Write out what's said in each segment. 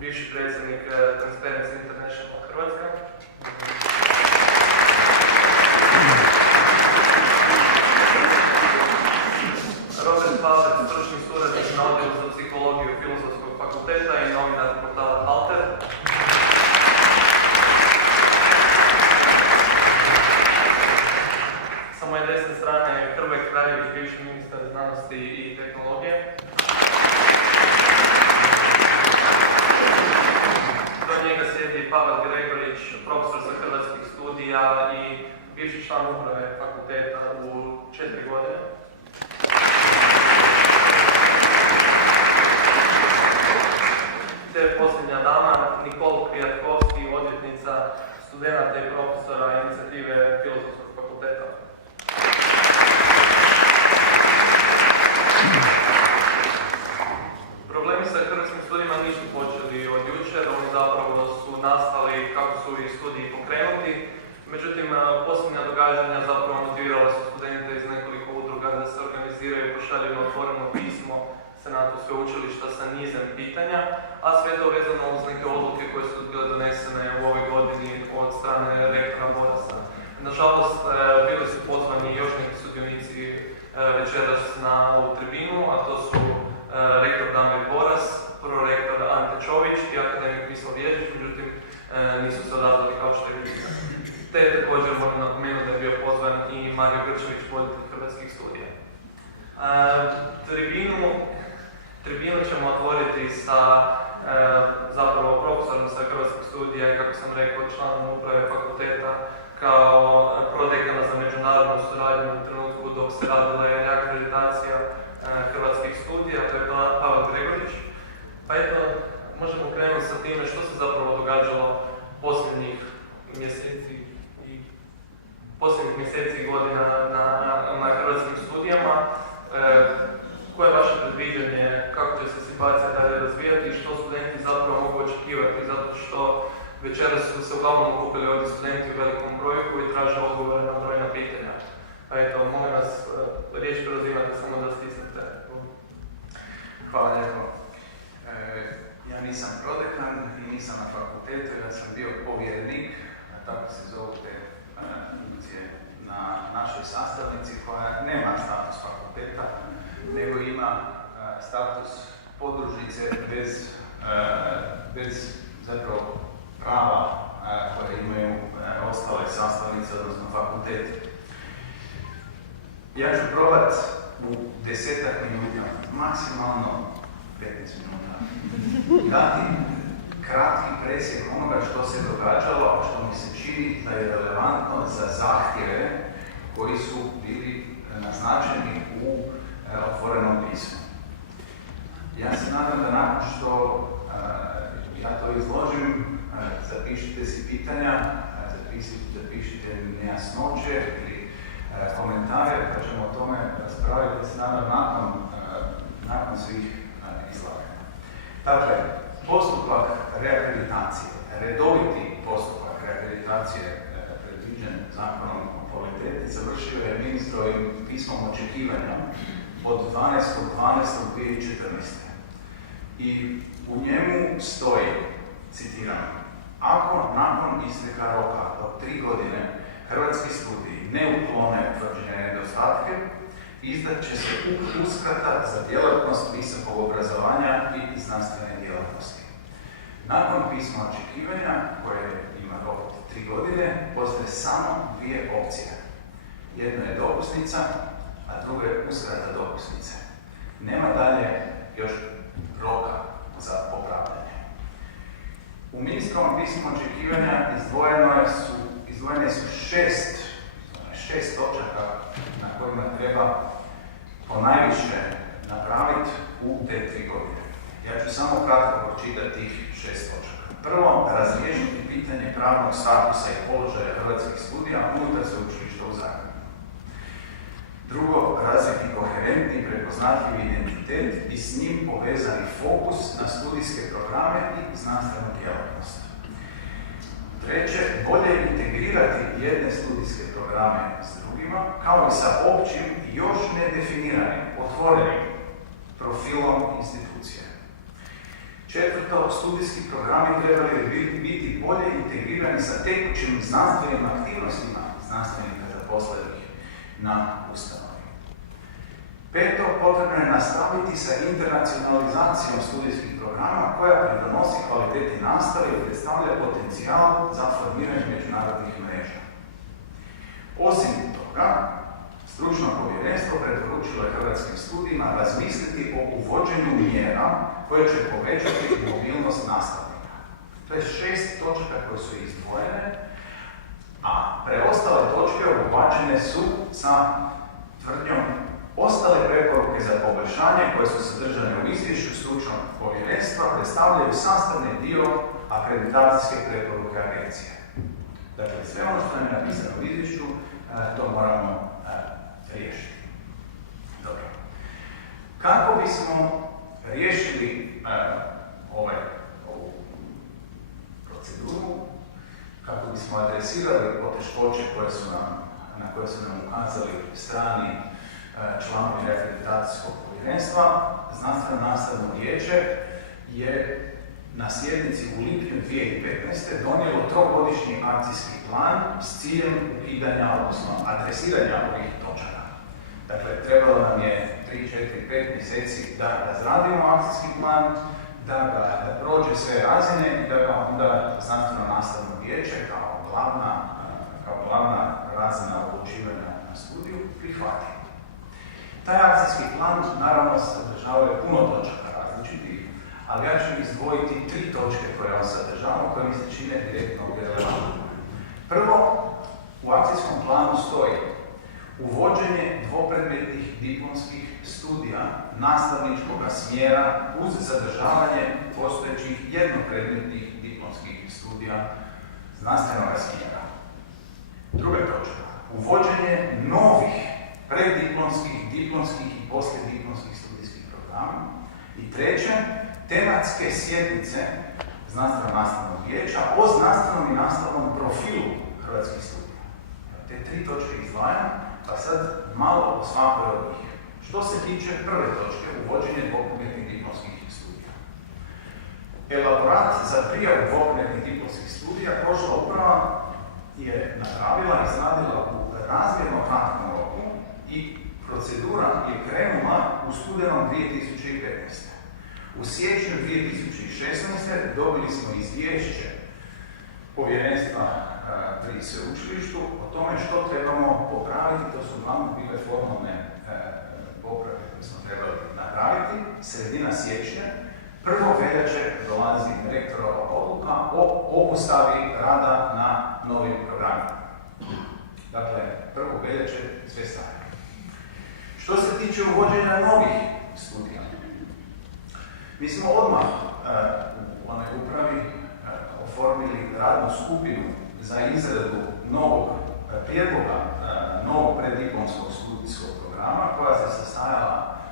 bivši predsjednik Transparency International Hrvatska. Robert Faber, stručni suradnik na odjelu za psihologiju Filozofskog fakulteta i novinar portala Alter. Sa moje desne strane je Hrvoje Kraljević, bivši ministar znanosti i tehnologije. Do njega sjedi Pavel Gregorić, profesor sa hrvatskih studija i bivši član uprave fakulteta u 4 godine. Te posljednja dama, Nikol Krijatkovski, odvjetnica studenata i profesora inicijative Filozofskog fakulteta. Problemi sa hrvatskim studijima nisu počeli od jučer, oni zapravo su nastali kako su i studiji pokrenuti. Međutim, posljednja događanja zapravo motivirala su studente iz nekoliko udruga da se organiziraju i pošalju otvoreno pismo Senatu sveučilišta sa nizem pitanja, a sve to vezano uz neke odluke koje su bile donesene u ovoj godini od strane rektora Borasa. Nažalost, bili su pozvani još neki sudionici večeras na ovu tribinu, a to su rektor Damir Boras, prorektor Ante Čović i akademik Mislav Ježić, međutim nisu se odazvali kao što je vidjeti. Te također moram napomenuti da je bio pozvan i Mario Grčević, voditelj hrvatskih studija. Tribinu ćemo otvoriti sa zapravo profesorom sa hrvatskih studija i kako sam rekao članom uprave fakulteta kao prodekana za međunarodnu suradnju u trenutku dok se radila reakreditacija hrvatskih studija, to je Pavel Gregorić. Pa eto, možemo krenuti sa time što se zapravo događalo posljednjih mjeseci i godina na hrvatskim studijama. Koje je vaše predviđanje, kako će se situacija dalje razvijati i što studenti zapravo mogu očekivati, zato što večeras su se uglavnom okupili ovdje studenti u velikom broju koji traže odgovore na brojna pitanja. Pa eto, molim vas, riječ preuzimate samo da stisnete. Hvala lijepo. Ja nisam prodekan i nisam na fakultetu, ja sam bio povjerenik, tako se zovu te funkcije na našoj sastavnici koja nema status fakulteta, nego ima status podružnice bez zapravo prava koje imaju ostale sastavnice, odnosno fakulteti. Ja ću probat u 10 minuta, maksimalno 15 minuta, dati kratki presjek onoga što se događalo, a što mi se čini da je relevantno za zahtjeve koji su bili naznačeni u otvorenom pismu. Ja se nadam da nakon što ja to izložim, zapišite si pitanja, zapišite nejasnoće ili komentare, pa ćemo o tome raspraviti se nadam nakon svih izlaganja. Dakle, postupak reakreditacije, redoviti postupak reakreditacije predviđen zakonom o kvaliteti završio je ministrovim pismom očekivanja od 12.12.2014. I u njemu stoji, citiram, ako nakon isteka roka od 3 godine hrvatski studiji ne uklone utvrđene nedostatke, izdat će se uskrata za djelatnost visokog obrazovanja i znanstvene djelatnosti. Nakon pisma očekivanja, koje ima rok od 3 godine, postoje samo 2 opcije. Jedno je dopusnica, a drugo je uskrata dopusnice. Nema dalje još roka za popravljanje. U ministrovom pismu očekivanja izdvojene su 6 točaka na kojima treba ponajviše napraviti u te 3 godine. Ja ću samo kratko pročitati tih 6 točaka. Prvo, razriješiti pitanje pravnog statusa i položaja hrvatskih studija unutar sveučilišta u Zagrebu. Drugo, razviti koherentni i prepoznatljivi identitet i s njim povezani fokus na studijske programe i znanstvenu djelatnost. Treće, bolje integrirati jedne studijske programe s drugima, kao i sa općim i još nedefiniranim, otvorenim profilom institucije. Četvrto, studijski programi trebali biti bolje integrirani sa tekućim znanstvenim aktivnostima znanstvenika zaposlenih na ustanovi. Peto, potrebno je nastaviti sa internacionalizacijom studijskih programa koja pridonosi kvaliteti nastave i predstavlja potencijal za formiranje međunarodnih mreža. Osim toga, stručno povjerenstvo preporučilo je Hrvatskim studijima razmisliti o uvođenju mjera koje će povećati mobilnost nastavnika. To je 6 točaka koje su izdvojene, a preostale točke obuhvaćene su sa tvrdnjom ostale preporuke za poboljšanje koje su sadržane u izvješću stručnog povjerenstva predstavljaju sastavni dio akreditacijske preporuke agencije. Dakle, sve ono što je napisano u izvješću, to moramo riješiti. Dobro. Kako bismo riješili ovu proceduru, kako bismo adresirali poteškoće na koje su nam ukazali strani članovi akreditacijskog povjerenstva, Znanstveno nastavno vijeće je na sjednici u lipnju 2015. donijelo 3-godišnji akcijski plan s ciljem ukidanja, odnosno adresiranja ovih točaka. Dakle, trebalo nam je 3, 4, 5 mjeseci da razradimo akcijski plan, da prođe sve razine i da ga onda Znanstveno nastavno vijeće kao glavna razina odlučivanja na studiju prihvati. Taj akcijski plan naravno sadržava puno točaka različitih, ali ja ću izdvojiti 3 točke koje on sadržava, koje mi se čine direktno relevantne. Prvo, u akcijskom planu stoji uvođenje dvopredmetnih diplomskih studija nastavničkog smjera uz zadržavanje postojećih jednopredmetnih diplomskih studija znanstvenog smjera. Druga točka, uvođenje novih preddiplomskih, diplomskih i poslijediplomskih studijskih programa. I treće, tematske sjednice Znanstveno-nastavnog vijeća o znanstvenom i nastavnom profilu hrvatskih studija. Te 3 točke izdvajam, pa sad malo o svakoj od njih. Što se tiče prve točke, uvođenje dvopredmetnih diplomskih studija. Elaborat za prijavu dvopredmetnih diplomskih studija prošla uprava je napravila i izradila u razmjerno kratkom roku i procedura je krenula u studenom 2015. U siječnju 2016. dobili smo izvješće povjerenstva pri sveučilištu o tome što trebamo popraviti. To su uglavnom bile formalne popravke koje smo trebali napraviti. Sredina siječnja, 1. veljače dolazi rektorova odluka o obustavi rada na novim programima. Dakle, 1. veljače sve stane. Što se tiče uvođenja novih studija, mi smo odmah u onoj upravi oformili radnu skupinu za izradu novog prijedloga novog preddiplomskog studijskog programa koja se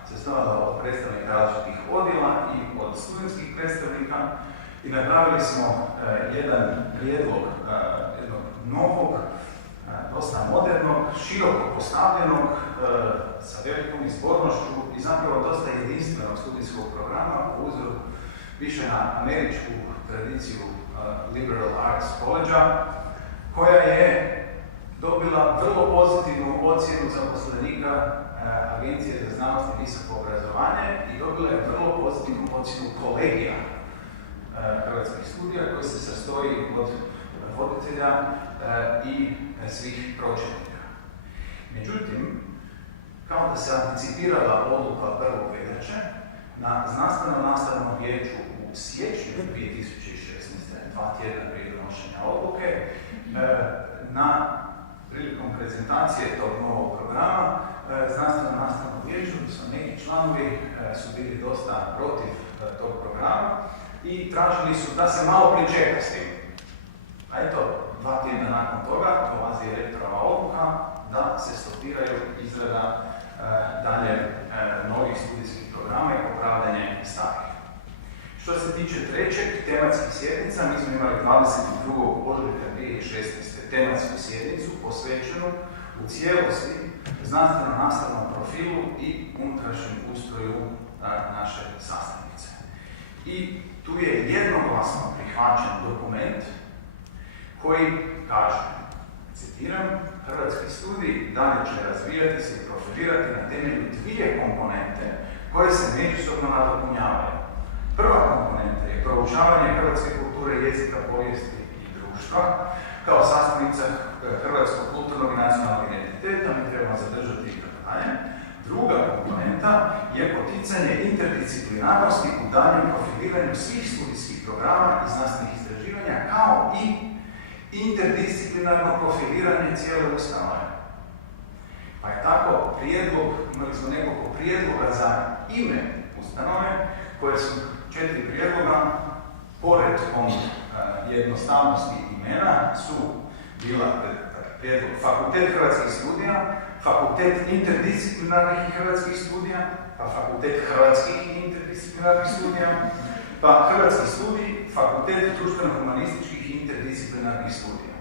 sastojala od predstavnika različitih odjela i od studentskih predstavnika i napravili smo jedan prijedlog jednog novog, dosta modernog, široko postavljenog, sa velikom izbornošću i zapravo dosta jedinstvenog studijskog programa po uzoru više na američku tradiciju Liberal Arts College-a, koja je dobila vrlo pozitivnu ocjenu zaposlenika Agencije za znanost i visoko obrazovanje i dobila je vrlo pozitivnu ocjenu kolegija hrvatskih studija koji se sastoji od voditelja i svih pročelnika. Međutim, kao da se anticipirala odluka 1. veljače, na Znanstveno-nastavnom vijeću u siječnju 2016. 2 tjedna prije donošenja odluke, prilikom prezentacije tog novog programa, Znanstveno-nastavnog vijeću su neki članovi su bili dosta protiv tog programa i tražili su da se malo pričeka s tim. A eto, 2 tjedna nakon toga dolazi rektorova odluka da se stopiraju izrada dalje novih studijskih programa i popravljanje starih. Što se tiče trećeg, tematskih sjednica, mi smo imali 22. ožujka 2016. tematsku sjednicu posvećenu u cijelosti znanstveno-nastavnom profilu i unutrašnjem ustroju naše sastavnice. I tu je jednoglasno prihvaćen dokument koji kaže, citiram, hrvatski studij dalje će razvijati se i profilirati na temelju dvije komponente koje se međusobno nadopunjavaju. Prva komponenta je proučavanje hrvatske kulture, jezika, povijesti i društva kao sastavnica hrvatskog kulturnog i nacionalnog identiteta, mi trebamo zadržati i tako dalje. Druga komponenta je poticanje interdisciplinarnosti u daljem profiliranju svih studijskih programa i znanstvenih istraživanja, kao i interdisciplinarno profiliranje cijele ustanove. Pa je tako prijedlog, imali smo nekoliko prijedloga za ime ustanove, koje su 4 prijedloga, pored jednostavnosti imena, su bila prijedlog Fakultet hrvatskih studija, Fakultet interdisciplinarnih i hrvatskih studija, pa Fakultet hrvatskih i interdisciplinarnih studija, pa Hrvatski studij, Fakultet društveno-humanističkih i interdisciplinarnih studija.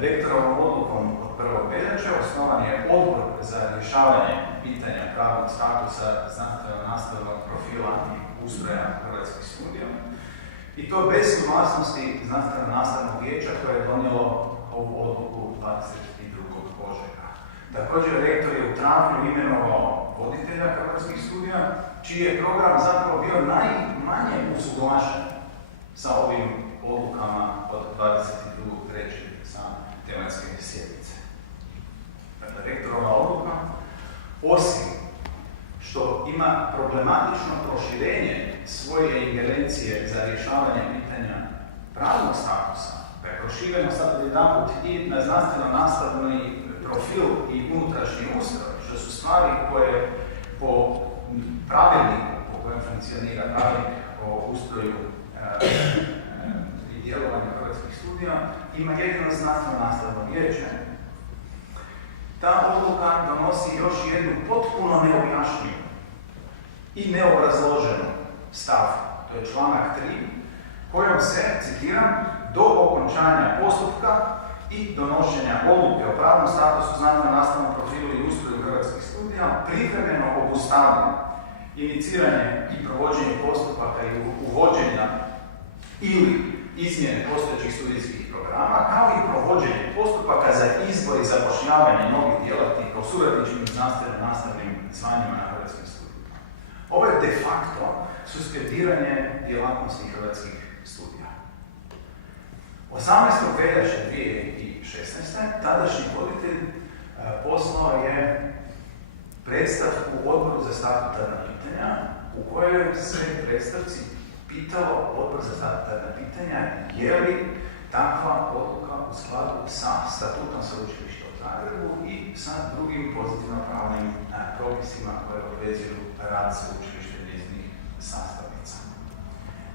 Rektorovom odlukom od 1. veljače osnovan je odbor za rješavanje pitanja pravnog statusa znanstveno-nastavnog profila i ustroja hrvatskih studija, i to bez suglasnosti znanstveno-nastavnog vijeća koje je donijelo ovu odluku 22. ožujka. Također, rektor je u travnju imenovao voditelja hrvatskih studija, čiji je program zapravo bio najmanje usuglašen sa ovim odlukama od 22.3. sa tematske sjednice. Dakle, rektorova odluka, osim što ima problematično proširenje svoje ingerencije za rješavanje pitanja pravnog statusa, da je prošireno sad jedanput i na znanstveno-nastavni profil i unutrašnji ustroj, što su stvari koje po pravilniku po kojem funkcionira pravilnik o ustroju i djelovanju hrvatskih studija, ima jedino znanstveno-nastavno vijeće. Ta odluka donosi još jednu potpuno neobjašnjivu i neobrazloženu stavku, to je članak 3, kojom se, citiram, do okončanja postupka i donošenja odluke o pravnom statusu znanstveno-nastavnom profilu i ustroju hrvatskih studija privremeno obustavljeno iniciranje i provođenje postupaka i uvođenja ili izmjene postojećih studijskih programa, kao i provođenje postupaka za izbor i zapošljavanje novih djelatnika u suradničkim znanstveno-nastavnim zvanjima na hrvatskim studijima. Ovo je de facto suspendiranje djelatnosti hrvatskih studija. 18. veljače 2016. tadašnji voditelj poslao je predstavku u Odboru za statutarna pitanja, u kojoj se predstavci pitalo Odbor za statutarna pitanja je li takva odluka u skladu sa statutom Sveučilišta u Zagrebu i sa drugim pozitivno-pravnim propisima koje obvezuju rad sveučilišta i njezinih sastavnica.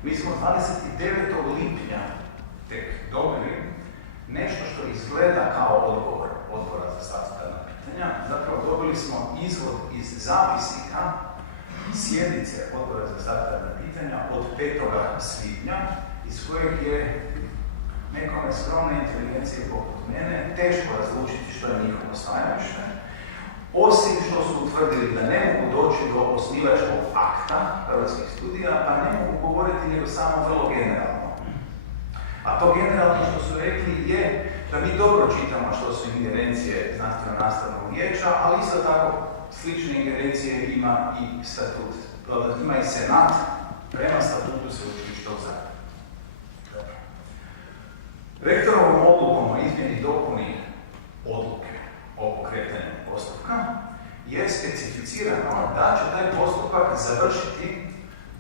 Mi smo 29. lipnja tek dobili nešto što izgleda kao odgovor Odbora za statutarna pitanja. Zapravo dobili smo izvod iz zapisnika sjednice Odbora za statutarna pitanja od 5. svibnja, iz kojeg je nekome skromne inteligencije poput mene teško razlučiti što je njihovo stajalište, osim što su utvrdili da ne mogu doći do osnivačkog akta hrvatskih studija, pa ne mogu govoriti nego samo vrlo generalno. A to generalno što su rekli je da mi dobro čitamo što su ingerencije znanstveno-nastavnog vijeća, ali isto tako slične ingerencije ima i statut, ima i senat prema statutu Sveučilišta u Zagrebu. Rektorovom odlukom o izmjeni i dopuni odluke o pokretanju postupka je specificirano da će taj postupak završiti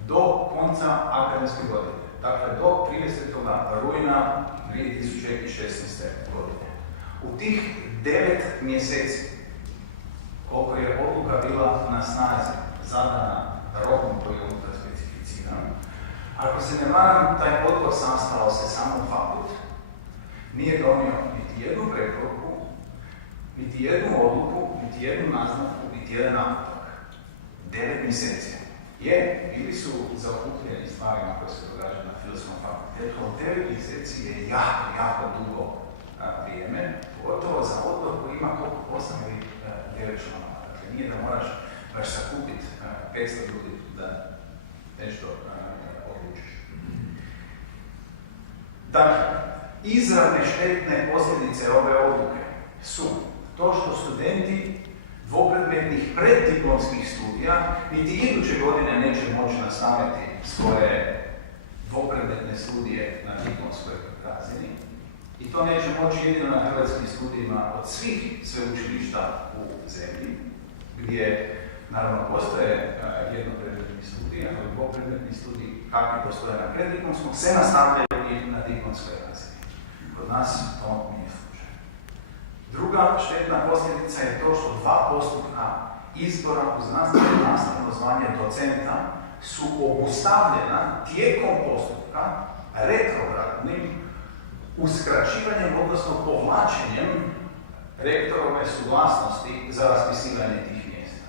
do konca akademske godine. Dakle, do 30. rujna 2016. godine. U tih 9 mjeseci, koliko je odluka bila na snazi, zadana rokom koji je unutra specificiran, ako se ne varam, taj odbor sastao se samo fakult, nije donio niti jednu preporuku, niti jednu odluku, niti jednu naznaku, niti jedan naputak. 9 mjeseci. Bili su zaokupljeni stvarima koje se događaju na Filozofskom fakultetu, od 9 mjeseci je jako dugo vrijeme, pogotovo za odbor koji ima koliko 8 ili 9 članova. Dakle, nije da moraš baš sakupiti 500 ljudi da nešto odlučiš. Dakle, izravne štetne posljedice ove odluke su to što studenti dvopredmetnih preddiplomskih studija niti iduće godine neće moći nastaviti svoje dvopredmetne studije na diplomskoj razini. I to neće moći jedino na hrvatskim studijima od svih sveučilišta u zemlji, gdje naravno postoje jednopredmetni studiji, ali dvopredmetni studiji kakvi postoje na preddiplomskom se nastavljaju i na diplomskoj razini. Kod nas to nije slučaj. Druga štetna posljedica je to što 2 postupka izbora u znanstveno nastavno zvanje docenta su obustavljena tijekom postupka retrogradnim uskraćivanjem, odnosno povlačenjem rektorove suglasnosti za raspisivanje tih mjesta.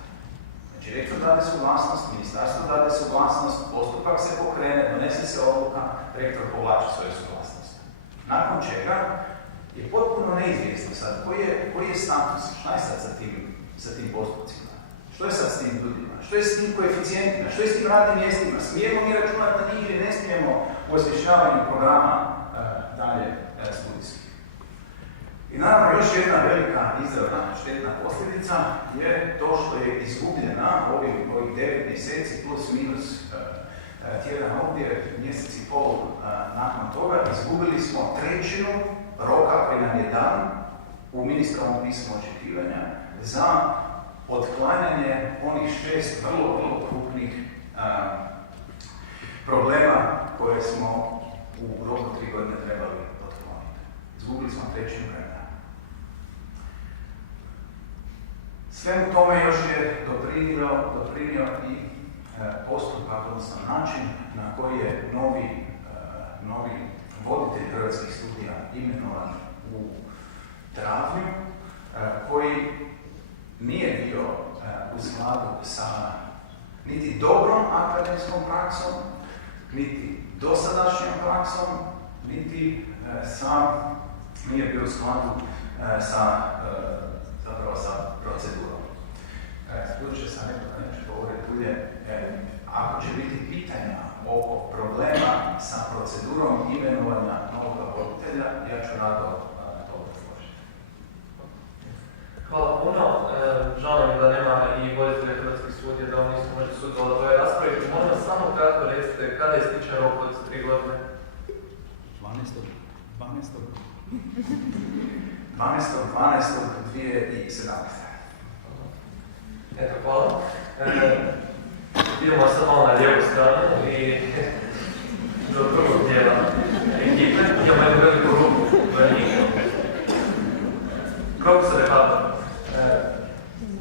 Znači, rektor dade suglasnost, ministarstvo dade suglasnost, postupak se pokrene, donese se odluka, rektor povlači svoju suglasnost. Nakon čega je potpuno neizvjesno sad koji je status, šta je sad sa tim postupcima, što je sad s tim ljudima, što je s tim koeficijentima, što je s tim radnim mjestima, smijemo mi računati na njih ili ne smijemo u osmišljavanju programa dalje studijskih. I naravno još jedna velika izravna štetna posljedica je to što je izgubljena ovih 9 mjeseci plus minus tjedan ovdje, mjesec i pol nakon toga, izgubili smo 1/3 roka koji nam je dan u ministrovom pismu očekivanja za otklanjanje onih 6 vrlo krupnih problema koje smo u roku 3 godine trebali otkloniti. Izgubili smo 1/3 vremena. Svemu tome još je doprinio i postupak, odnosno način na koji je novi voditelj hrvatskih studija imenovan u travnju, koji nije bio u skladu sa niti dobrom akademskom praksom, niti dosadašnjom praksom, niti nije bio u skladu sa procedurom. Budući sam rekao da neću govoriti dulje, ako će biti pitanja oko problema sa procedurom imenovanja novog voditelja, ja ću rado to predložiti. Hvala puno. Žao nam je da nema i voditelja hrvatskih studija, da oni nisu možda sudjelovali u ovoj raspravi. Molim vas samo kratko recite kada ističe rok od 3 godine? 12.12.2017. Eto, hvala. Idemo sad malo na lijevu stranu i do drugog dijela ekipe. Imamo jednu veliku ruku za njih. Profesor Haber.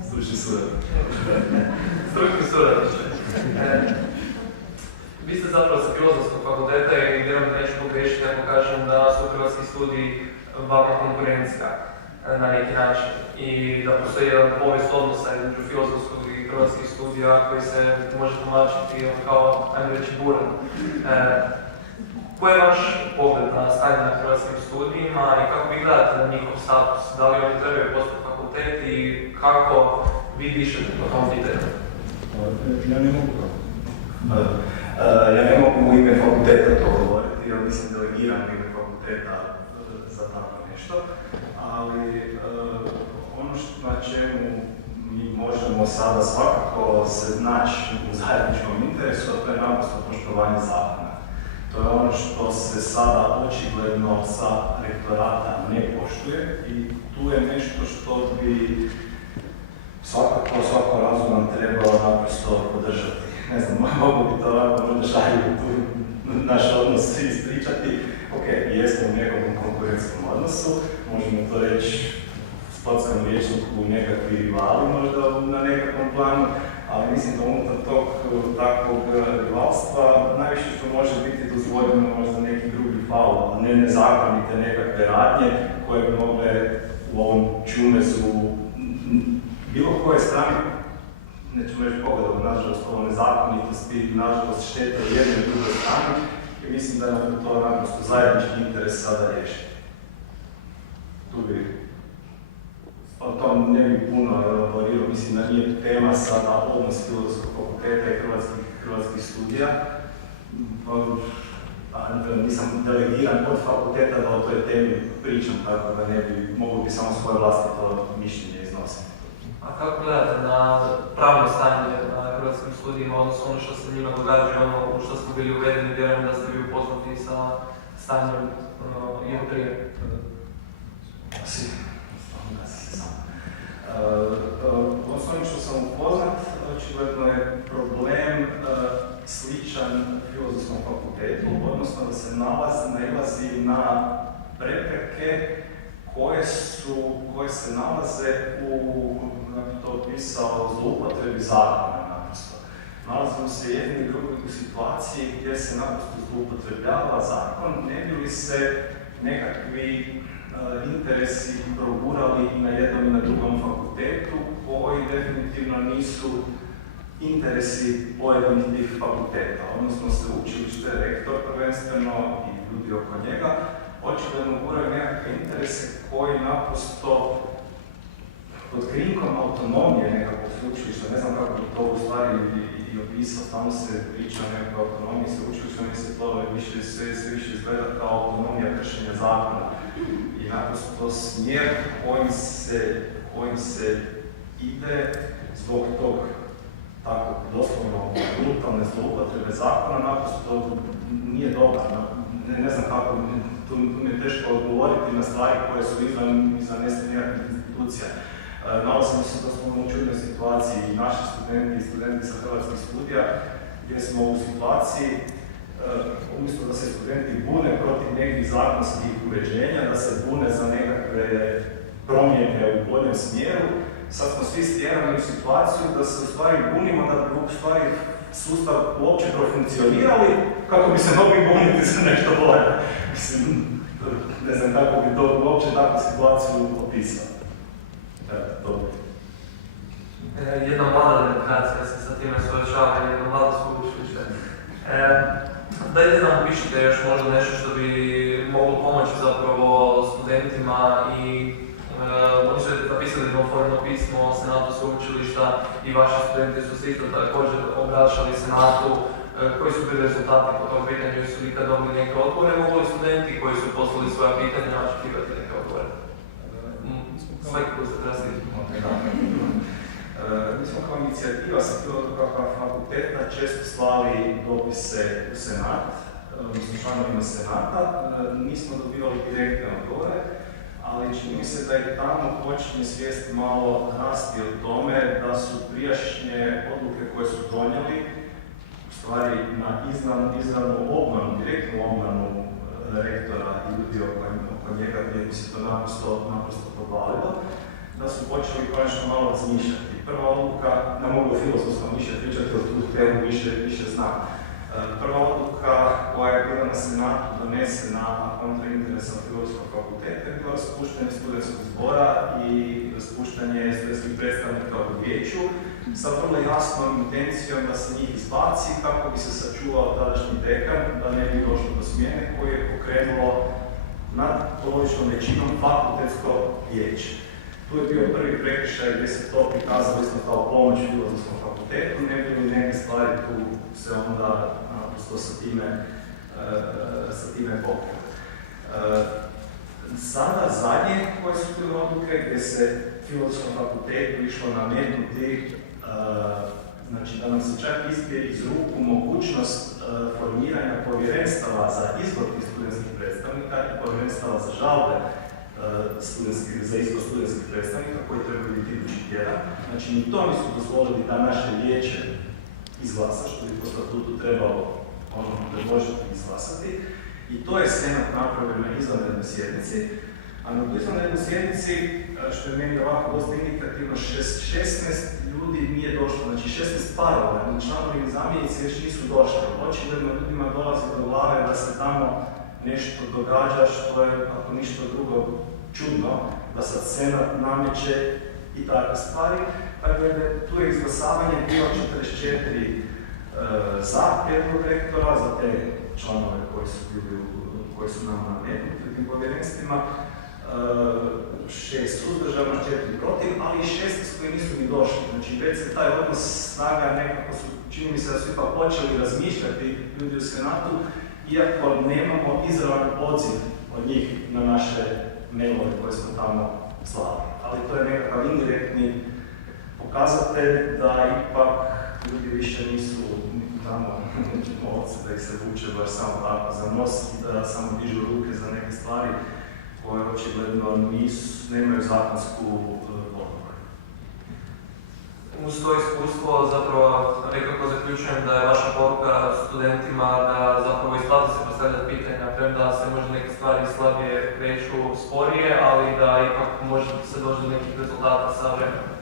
Stručni suradnik. Stručni suradniče. Vi ste zapravo sa Filozofskog fakulteta i vjerujem da neću pogriješiti ako kažem da su hrvatski studiji vama konkurencija na neki način i da postoji jedan povijest odnosa između filozofskog i hrvatskih studija koji se može tumačiti kao, ajmo reći, buran. Koji je vaš pogled na stanje na hrvatskim studijima i kako vi gledate na njihov status? Da li oni trebaju postati fakultet i kako vi dišete po tom pitanju? Ja ne mogu u ime fakulteta to govoriti, jer nisam delegiran u ime fakulteta za tako nešto, ali ono na čemu mi možemo sada svakako se naći u zajedničkom interesu, a to je naprosto poštovanje zakona. To je ono što se sada očigledno sa rektorata ne poštuje i tu je nešto što bi svako razuman trebao naprosto podržati. Ne znam, mogu bi to ovako možda šalju tu naš odnos ispričati. Ok, jesmo u nekom konkurentskom odnosu, možemo to reći sportskom rječniku nekakvi rivali možda na nekakvom planu, ali mislim da unutar tog takvog rivalstva najviše što može biti dozvoljeno možda neki drugi faul, a ne nezakonite nekakve radnje koje bi mogle u ovom čumezu bilo koje strane, nećemo reći pogledati, nažalost, ovo nezakonitosti, nažalost, štete jedne i druge strane i mislim da nam to naprosto zajednički interes sada riješi. Tu bi o tom ne bi puno elaborirao, mislim da nije tema sada odnos Filozofskog fakulteta i hrvatskih studija. nisam delegiran od fakulteta da o toj temi pričam, tako da ne bi, mogu bi samo svoje vlastito mišljenje iznositi. A kako gledate na pravno stanje na hrvatskim studijima, odnosno ono što se njima događa, ono u što smo bili uvedeni, vjerujem da ste bili upoznati sa stanjem i prije? S onim što sam upoznat, očigledno je problem sličan Filozofskom fakultetu, odnosno da se nailazi na prepreke koje se nalaze u, kako bi to opisao, zloupotrebi zakona naprosto. Nalazimo se jedni i drugi u situaciji gdje se naprosto zloupotrebljava zakon, ne bi li se nekakvi interesi progurali i na jednom i na drugom fakultetu, koji definitivno nisu interesi pojedinih tih fakulteta, odnosno sveučilište, rektor prvenstveno i ljudi oko njega, očigledno guraju nekakve interese koji naprosto pod krinkom autonomije nekakvog sveučilišta, ne znam kako bi to u stvari i opisao, tamo se priča o nekakvoj autonomiji sveučilišta, mi se to sve više izgleda kao autonomija kršenja zakona. I naprosto smjer kojim se ide zbog tog tako doslovno brutalne zloupotrebe zakona naprosto nije dobar. Ne znam kako, tu mi je teško odgovoriti na stvari koje su izvan nekakvih institucija. Nalazimo se da smo u čudnoj situaciji i naši studenti i studenti sa hrvatskih studija, gdje smo u situaciji umjesto da se studenti bune protiv nekih zakonskih uređenja, da se bune za nekakve promjene u boljem smjeru, sad smo svi stjerani u situaciju da se u stvari bunimo, da bi u stvari sustav uopće profunkcionirali kako bi se mogli buniti za nešto bolje. Mislim, ne znam kako bi to uopće takvu situaciju opisao. Jedna mlada demokracija se sa time suočava, jedno mlado sveučilište. Dajte nam pišite još možda nešto što bi moglo pomoći zapravo studentima i oni su napisali jedno otvoreno pismo Senatu sveučilišta i vaši studenti su se isto također obraćali Senatu. Koji su bili rezultati po tom pitanju, su li kad dobili neke odgovore, mogli studenti koji su poslali svoja pitanja očekivati neke odgovore? Svaki koji se treba sliti. Mi smo kao inicijativa sa Filozofskog fakulteta često slali dopise u Senat, odnosno članovima Senata, nismo dobivali direktne odgovore, ali čini mi se da i tamo počinje svijest malo rasti o tome da su prijašnje odluke koje su donijeli u stvari na izravnu obmanu, direktnu obmanu rektora i ljudi oko njega gdje bi se to naprosto provalilo, da su počeli konačno malo razmišljati. Prva odluka, ne mogu o filozofskom više pričati, o tu temu više znam. Prva odluka koja je bila na Senatu donesena na kontra interesa Filozofskog fakulteta je bila raspuštanje studentskog zbora i raspuštanje studentskih predstavnika u vijeću sa vrlo jasnom intencijom da se njih izbaci kako bi se sačuvao tadašnji dekan, da ne bi došlo do smjene koje je pokrenulo nad polovičnom većinom fakultetsko vijeće. Tu je bio prvi prekršaj gdje se to prikazalo isto kao pomoć Filozofskom fakultetu, ne bi li neke stvari tu se onda naprosto sa time pokrenuo. Sada zadnje koje su bile odluke gdje se Filozofskom fakultetu išlo nametnuti, znači da nam se čak izbije iz ruku mogućnost formiranja povjerenstava za izbor tih studentskih predstavnika i povjerenstava za žalbe za izbor studentskih predstavnika koji trebaju biti idući tjedan. Znači ni to nisu dozvolili da naše vijeće izglasa, što bi po statutu trebalo predložiti i izglasati. I to je Senat napravio na izvanrednoj sjednici. A na toj izvanrednoj sjednici, što je meni ovako dosta indikativno, 16 ljudi nije došlo, znači 16 parova, članovi i zamjenici još nisu došli. Očigledno ljudima dolazi do glave da se tamo nešto događa što je, ako ništa drugo, čudno, da sad Senat nameće i takve stvari. Tako da tu je izglasavanje bilo 44 za prijedlog rektora, za te članove koji su nam nametnuti u tim povjerenstvima, 6 suzdržano, 4 protiv, ali i 16 koji nisu ni došli. Znači već se taj odnos snaga nekako su, čini mi se da su ipak počeli razmišljati ljudi u Senatu iako nemamo izravan odziv od njih na naše mailove koje smo tamo slali. Ali to je nekakav indirektni pokazatelj da ipak ljudi više nisu tamo ovce da ih se vuče baš samo tako za nos i da samo dižu ruke za neke stvari koje očigledno nemaju zakonsku podlogu. Uz to iskustvo zapravo nekako zaključujem da je vaša poruka studentima da zapravo isplati se postavljati pitanja, premda se možda neke stvari slabije kreću sporije, ali da ipak može se doći do nekih rezultata sa vremenom.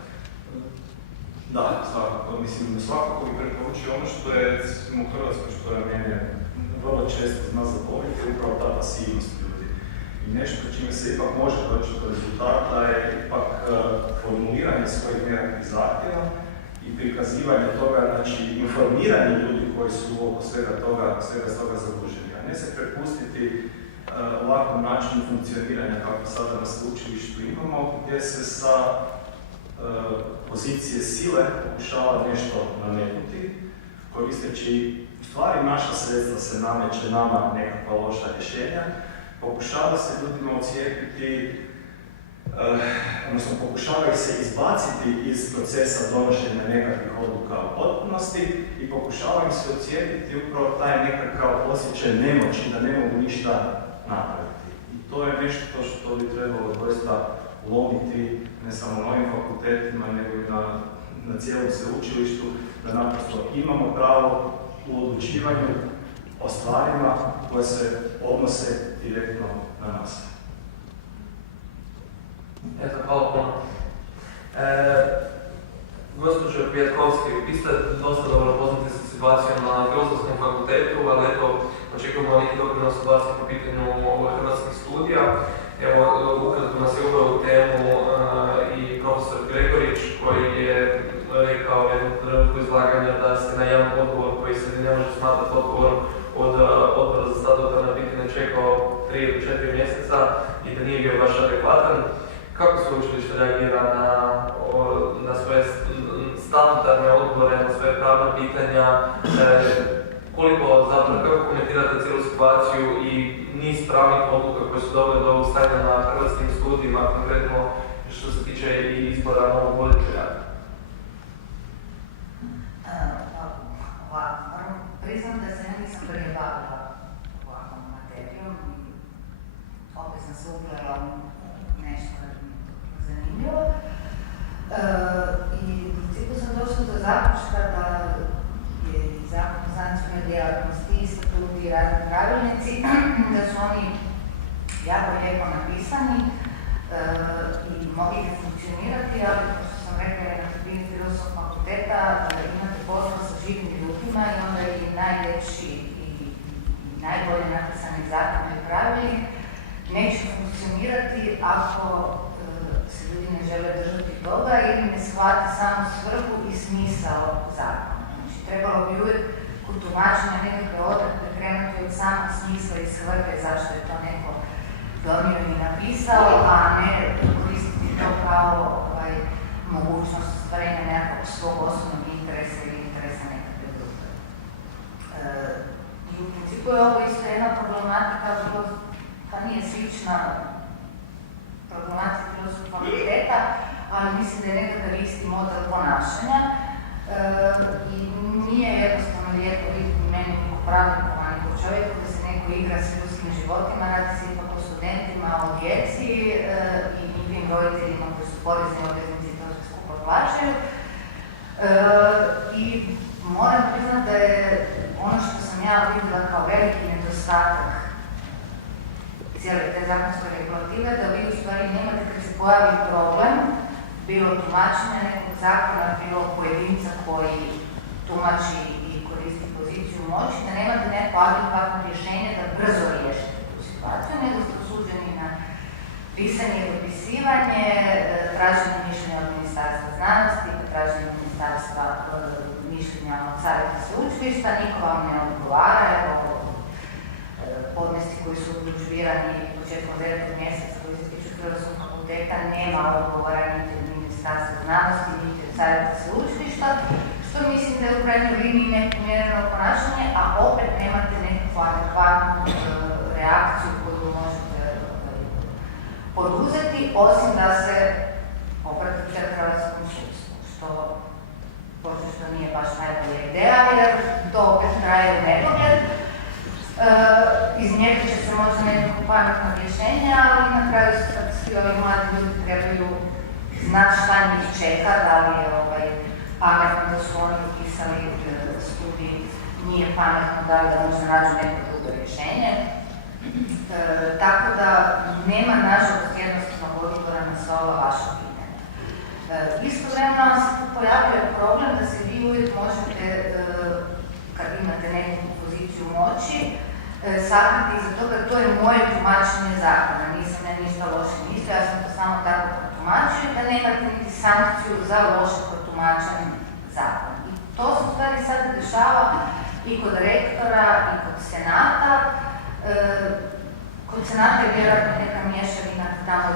Da, svakako. Mislim, svakako bi preporučio ono što je recimo u Hrvatskoj, što je mene vrlo često zna zadovoljiti, upravo ta pasivnost ljudi. I nešto čime se ipak može doći do rezultata je ipak formuliranje svojih nekakvih zahtjeva i prikazivanje toga, znači informiranje ljudi koji su oko svega toga zaduženi, a ne se prepustiti ovakvom načinu funkcioniranja kako sada na sveučilištu imamo, gdje se sa pozicije sile pokušava nešto nametnuti, koristeći u stvari naša sredstva se nameće nama nekakva loša rješenja, pokušava se ljudima ocijepiti, odnosno pokušava ih se izbaciti iz procesa donošenja nekakvih odluka u potpunosti i pokušava im se ocijepiti upravo taj nekakav osjećaj nemoći da ne mogu ništa napraviti. I to je nešto što bi trebalo doista lomiti ne samo na ovim fakultetima, nego i na cijelom sveučilištu, da naprosto imamo pravo u odlučivanju o stvarima koje se odnose direktno na nas. Eto, hvala puno. Gospođo Pijatkovski, vi ste dosta dobro poznati sa situacijom na Filozofskom fakultetu, ali eto, očekujemo neki doprinos od vas po pitanju hrvatskih studija. Evo, ukratko nas je uveo u temu i profesor Gregorić, koji je rekao jednu trenutku izlaganja da se na jedan odgovor koji se ne može smatrati odgovorom od odbora za statutarna pitanja čekao 3 ili 4 mjeseca i da nije bio baš adekvatan. Kako sveučilište reagira na svoje statutarne odgovore, na svoje pravne pitanja, koliko zapravo, kako komentirate cijelu situaciju i niz pravnih odluka koje su dovele do ovog stanja na hrvatskim studijima, konkretno što se tiče i izbora novog voditelja? Moram priznam da se nisam prije bavila ovakvom materijom i opet sam se uplela nešto zanimljivo. I u principu sam došla do zaključka da je i Zakon o znanstvenoj djelatnosti, statuti i razni pravilnici, da su oni jako lijepo napisani i mogli ih funkcionirati, ali kao što sam rekla na tribini Filozofskog fakulteta, imate posla sa živim ljudima i onda i najljepši i najbolje napisani zakon i pravilnik neće funkcionirati ako se ljudi ne žele držati toga ili ne shvate samo svrhu i smisao zakona. Znači, trebalo bi uvijek kod tumačenja nekakve odredbe krenuti od samog smisla i svrhe zašto je to neko donio i napisao, a ne koristiti to kao mogućnost ostvarenja nekakvog svog osobnog interesa ili interesa nekakve grupe. I u principu je ovo isto jedna problematika, pa nije slična problematici Filozofskog fakulteta, ali mislim da je nekakav isti model ponašanja i nije jednostavno lijepo vidjeti meni neko pravniku, a neko čovjeku da se neko igra s ljudskim životima, radi se ipak o studentima, o djeci i njihovim roditeljima koji su porezni obveznici i to sve skupa plaćaju. I moram priznati da je ono što sam ja vidjela kao veliki nedostatak cijele te zakonske regulative, da vi u stvari nemate kad se pojavi problem, bilo tumačenja nekog zakona, bilo pojedinca koji tumači i koristi poziciju moći, da nemate neko adekvatno rješenje da brzo riješite tu situaciju, nego ste osuđeni na pisanje i dopisivanje, traženje mišljenja od Ministarstva znanosti, traženje Ministarstva mišljenja od savjeta sveučilišta, niko vam ne odgovara, evo podnesci koji su odlučivani početkom 9. mjeseca koji se tiču Filozofskog fakulteta nema odgovora niti od Ministarstva znanosti, niti od savjeta sveučilišta, što mislim da je u krajnjoj liniji neprimjereno ponašanje, a opet nemate neku nekakvu adekvatnu reakciju koju možete poduzeti, osim da se obratite hrvatskom sudstvu, što nije baš najbolja ideja, jer to opet traje u nedogled. Iznijeti će se možda nekako pametno rješenje, ali na kraju svi ovi mladi ljudi trebaju znati šta njih čeka, da li je pametno da su oni upisali studij, nije pametno da li da možda nađu neko drugo rješenje. Tako da nema nažalost jednostavnog odgovora na sva ova vaša pitanja. Istovremeno se tu pojavljuje problem da se vi uvijek možete, kad imate neku poziciju moći, sakriti iza toga, to je moje tumačenje zakona, nisam ja ništa loše mislila, ja sam to samo tako protumačio, da nemate niti sankciju za loše protumačenje zakona. I to se u stvari sad dešava i kod rektora i kod senata. Kod senata je vjerojatno neka mješavina, tamo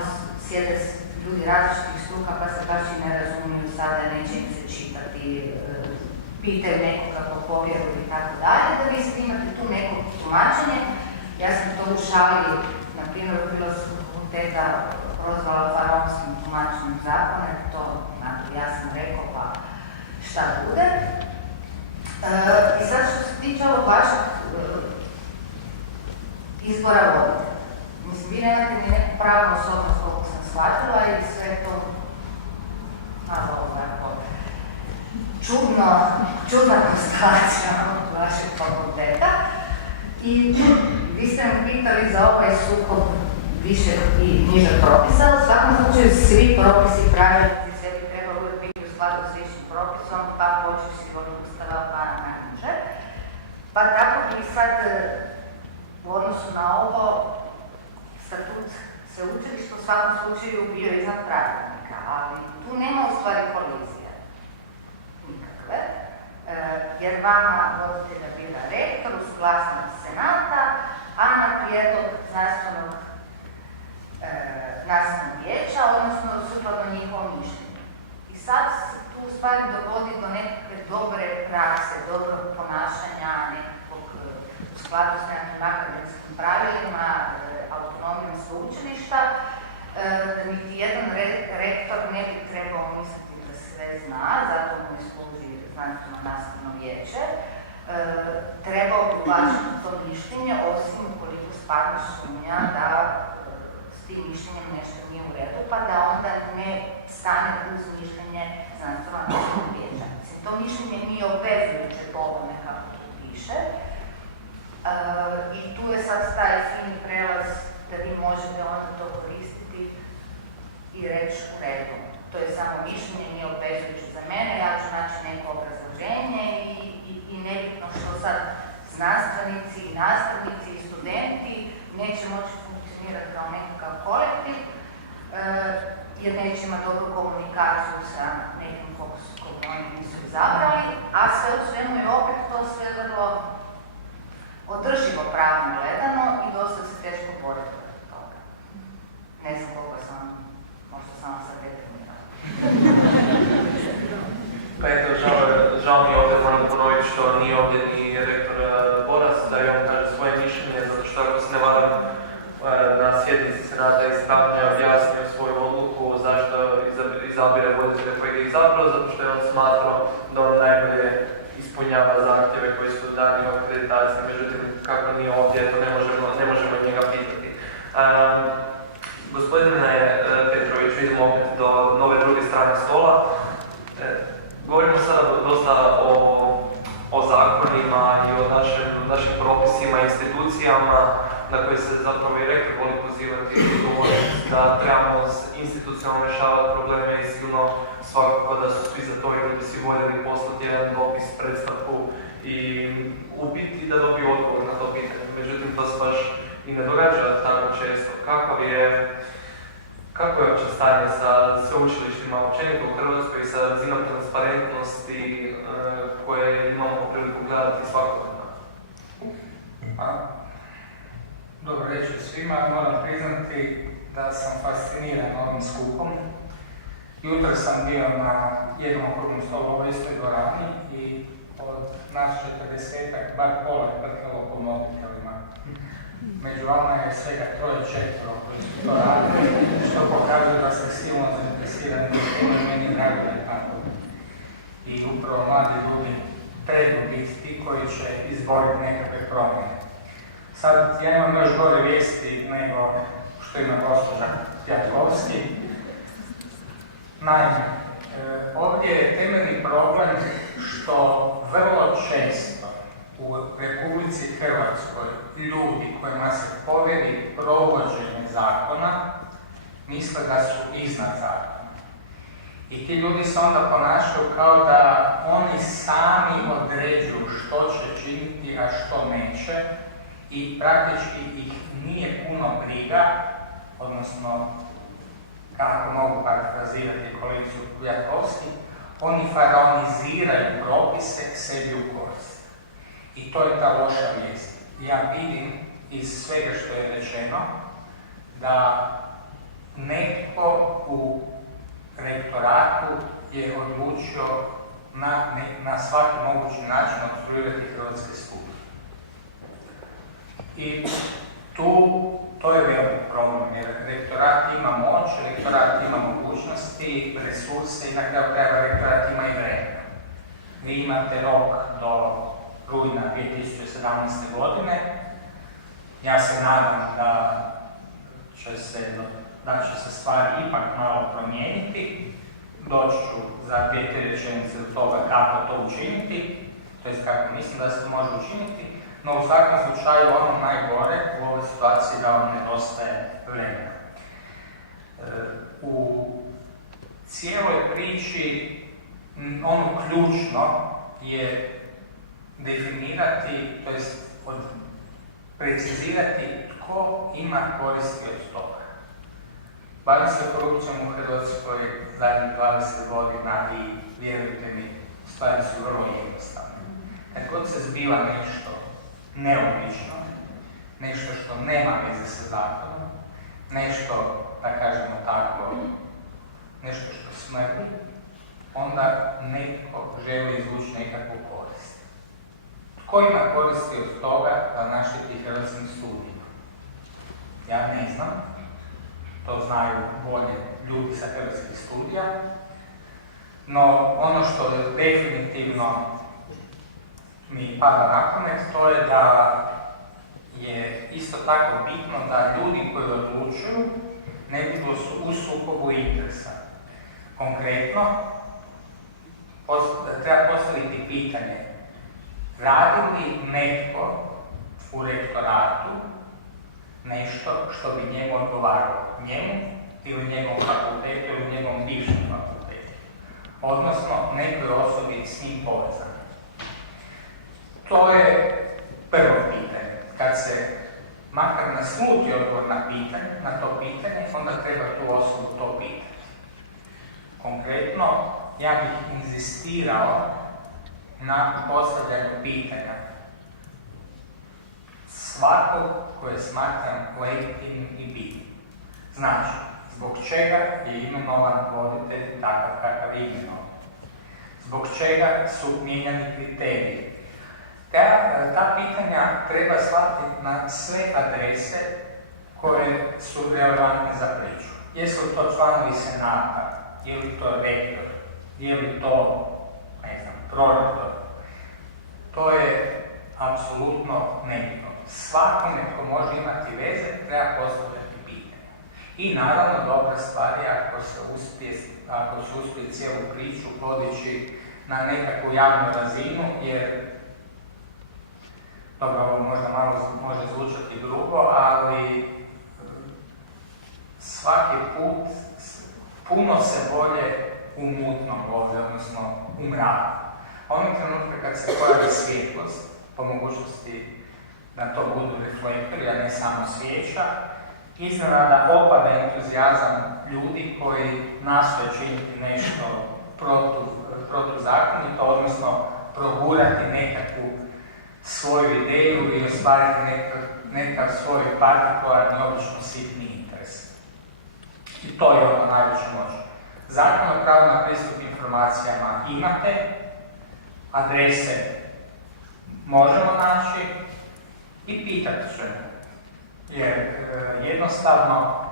sjede ljudi različitih struka pa se baš i ne razumiju sada, neće im se čitati, pitaju nekoga po povjeru i tako dalje, da vi sad imate tu neko tumačenje. Ja sam to u šali, na primjer, u Filozofskog fakulteta prozvala faraonskim tumačenjem zakona, to ja sam rekao pa šta bude. I sad što se tiče ovog vašeg izbora voditelja. Mislim, vi nemate ni neku pravnu osobnost koliko sam shvatila i sve to malo ovako čudna konstelacija od vašeg fakulteta. I vi ste me pitali za ovaj sukob više i niže propisa. U svakom slučaju svi propisi pravilnici sve bi trebalo uvijek biti u skladu s višim propisom, pa počevši od Ustava pa na niže. Pa tako bi sad u odnosu na ovo statut sveučilišta u svakom slučaju bio iznad pravilnika, ali tu nema u stvari kolizije nikakve, jer vama voditelja bira rektor uz suglasnost senata, a na prijedlog znanstvenog vijeća, odnosno sukladno njihovom mišljenju. I sad se tu u stvari dogodi do nekakve dobre prakse, dobrog ponašanja, nekakvog u skladu s nekakvim akademskim pravilima, autonomijom sveučilišta, da niti jedan rektor ne bi trebao misliti da sve zna, zato mu ne služi znanstveno-nastavno vijeće, trebao bi uvažiti to mišljenje, osim ukoliko stvarno sumnja da s tim mišljenjem nešto nije u redu, pa da onda ne stane uz mišljenje znanstveno-nastavnog vijeća. Mislim, to mišljenje nije obvezujuće po ovome kako tu piše, i tu je sad taj fini prelaz da vi možete onda to koristiti i reći u redu. To je samo mišljenje, nije obvezujuće za mene, ja ću naći neko obrazloženje i nebitno što sad znanstvenici, nastavnici i studenti neće moći funkcionirati kao nekakav kolektiv, jer neće imati dobru komunikaciju sa nekim kog oni nisu izabrali, a sve u svemu je opet to sve vrlo održivo pravno gledano i dosta se teško boriti od toga. Ne znam koliko sam, možda sam vam sad determinala. Pa eto, žao mi je ovdje, moram ponoviti što nije ovdje ni rektor Boras, da i on kaže svoje mišljenje, zato što ako se ne varam na sjednici senata iz travnja objasnio svoju odluku zašto izabire voditelja kojeg je izabrao, zato što je on smatrao da on najbolje ispunjava zahtjeve koji su dani u akreditaciji, međutim kako nije ovdje, to ne možemo njega pitati. Gospodine Petrović, vidimo opet do nove druge strane stola. Govorimo sada dosta o zakonima i o našim propisima i institucijama na koje se zapravo i rektor voli pozivati i govoriti da trebamo institucionalno rješavati probleme i sigurno svakako da su svi za to i da bi si voljeli poslati jedan dopis, predstavku i upiti da dobiju odgovor na to pitanje. Međutim, to se baš i ne događa tako često. Kako je uopće stanje sa sveučilištima općenito u Hrvatskoj i sa razinom transparentnosti koje imamo priliku gledati svakodnevno? Dobro reći svima, moram priznati da sam fasciniran ovim skupom. Jutro sam bio na jednom okruglom stolu u ovoj istoj dvorani i od nas 40-ak bar pola je vrtalo po mobitelu. među vama je svega 3-4 koji su to radili, što pokazuje da sam silno zainteresiran i meni drago je tako. I upravo mladi ljudi trebaju biti ti koji će izboriti nekakve promjene. Sad, ja imam još gore vijesti nego što ima gospođa Pjatkovski. Naime, ovdje je temeljni problem što vrlo često u Republici Hrvatskoj ljudi kojima se povjeri provođenje zakona misle da su iznad zakona. I ti ljudi se onda ponašaju kao da oni sami određuju što će činiti, a što neće i praktički ih nije puno briga, odnosno kako mogu parafrazirati kolegicu Pjatkovski, oni faraoniziraju propise sebi u korist. I to je ta loša vijest. Ja vidim iz svega što je rečeno da netko u rektoratu je odlučio na svaki mogući način opstruirati hrvatske studije. I to je veliki problem, jer rektorat ima moć, rektorat ima mogućnosti, resurse i na kraju krajeva rektorat ima i vremena. Vi imate rok do rujna 2017. godine. Ja se nadam da će se stvari ipak malo promijeniti. Doći ću za 2-3 rečenice do toga kako to učiniti, to jest kako mislim da se to može učiniti, no u svakom slučaju ono najgore u ovoj situaciji da vam nedostaje vremena. U cijeloj priči ono ključno je definirati, to jest precizirati tko ima koristi od toga. Bavim se korupcijom u Hrvatskoj zadnjih 20 godina i vjerujte mi, stvari su vrlo jednostavne. Kad god se zbiva nešto neobično, nešto što nema veze sa zakonom, nešto, da kažemo tako, nešto što smrdi, onda netko želi izvući nekakvu korist. Tko ima koristi od toga da našteti hrvatskim studijima? Ja ne znam, to znaju bolje ljudi sa hrvatskih studija, no ono što je definitivno mi pada na pamet, to je da je isto tako bitno da ljudi koji odlučuju ne bi u sukobu interesa. Konkretno, treba postaviti pitanje radi li netko u rektoratu nešto što bi njemu odgovaralo, njemu ili njegovom fakultetu ili njegovom bivšem fakultetu, odnosno nekoj osobi s njim povezan. To je prvo pitanje. Kad se makar nasluti odgovor na to pitanje, onda treba tu osobu to pitati. Konkretno, ja bih inzistirao na postavljanju pitanja svakog koje smatram legitimnim i bitnim. Znači, zbog čega je imenovan voditelj takav kakav je imenovan? Zbog čega su mijenjani kriteriji? Ta pitanja treba slati na sve adrese koje su relevantne za priču. Jesu li to članovi senata, je li to rektor, je li to, ne znam, prorektor? To je apsolutno nebitno. Svakome tko može imati veze treba postavljati pitanje. I naravno dobra stvar je ako se uspije cijelu priču podići na nekakvu javnu razinu, jer dobro, ovo možda malo može zvučati grubo, ali svaki put puno se bolje u mutnom vode, odnosno u mraku. Onog trenutka kad se pojavi svjetlost, po mogućnosti da to budu reflektori, a ne samo svijeća, iznenada opada entuzijazam ljudi koji nastoje činiti nešto protuzakonito, odnosno progurati nekakvu svoju ideju i ostvariti nekakav svoj partikularni, obično sitni interes. I to je ono najveće moć. Zakon o pravu na pristup informacijama imate, adrese možemo naći i pitati ćemo. Jer jednostavno,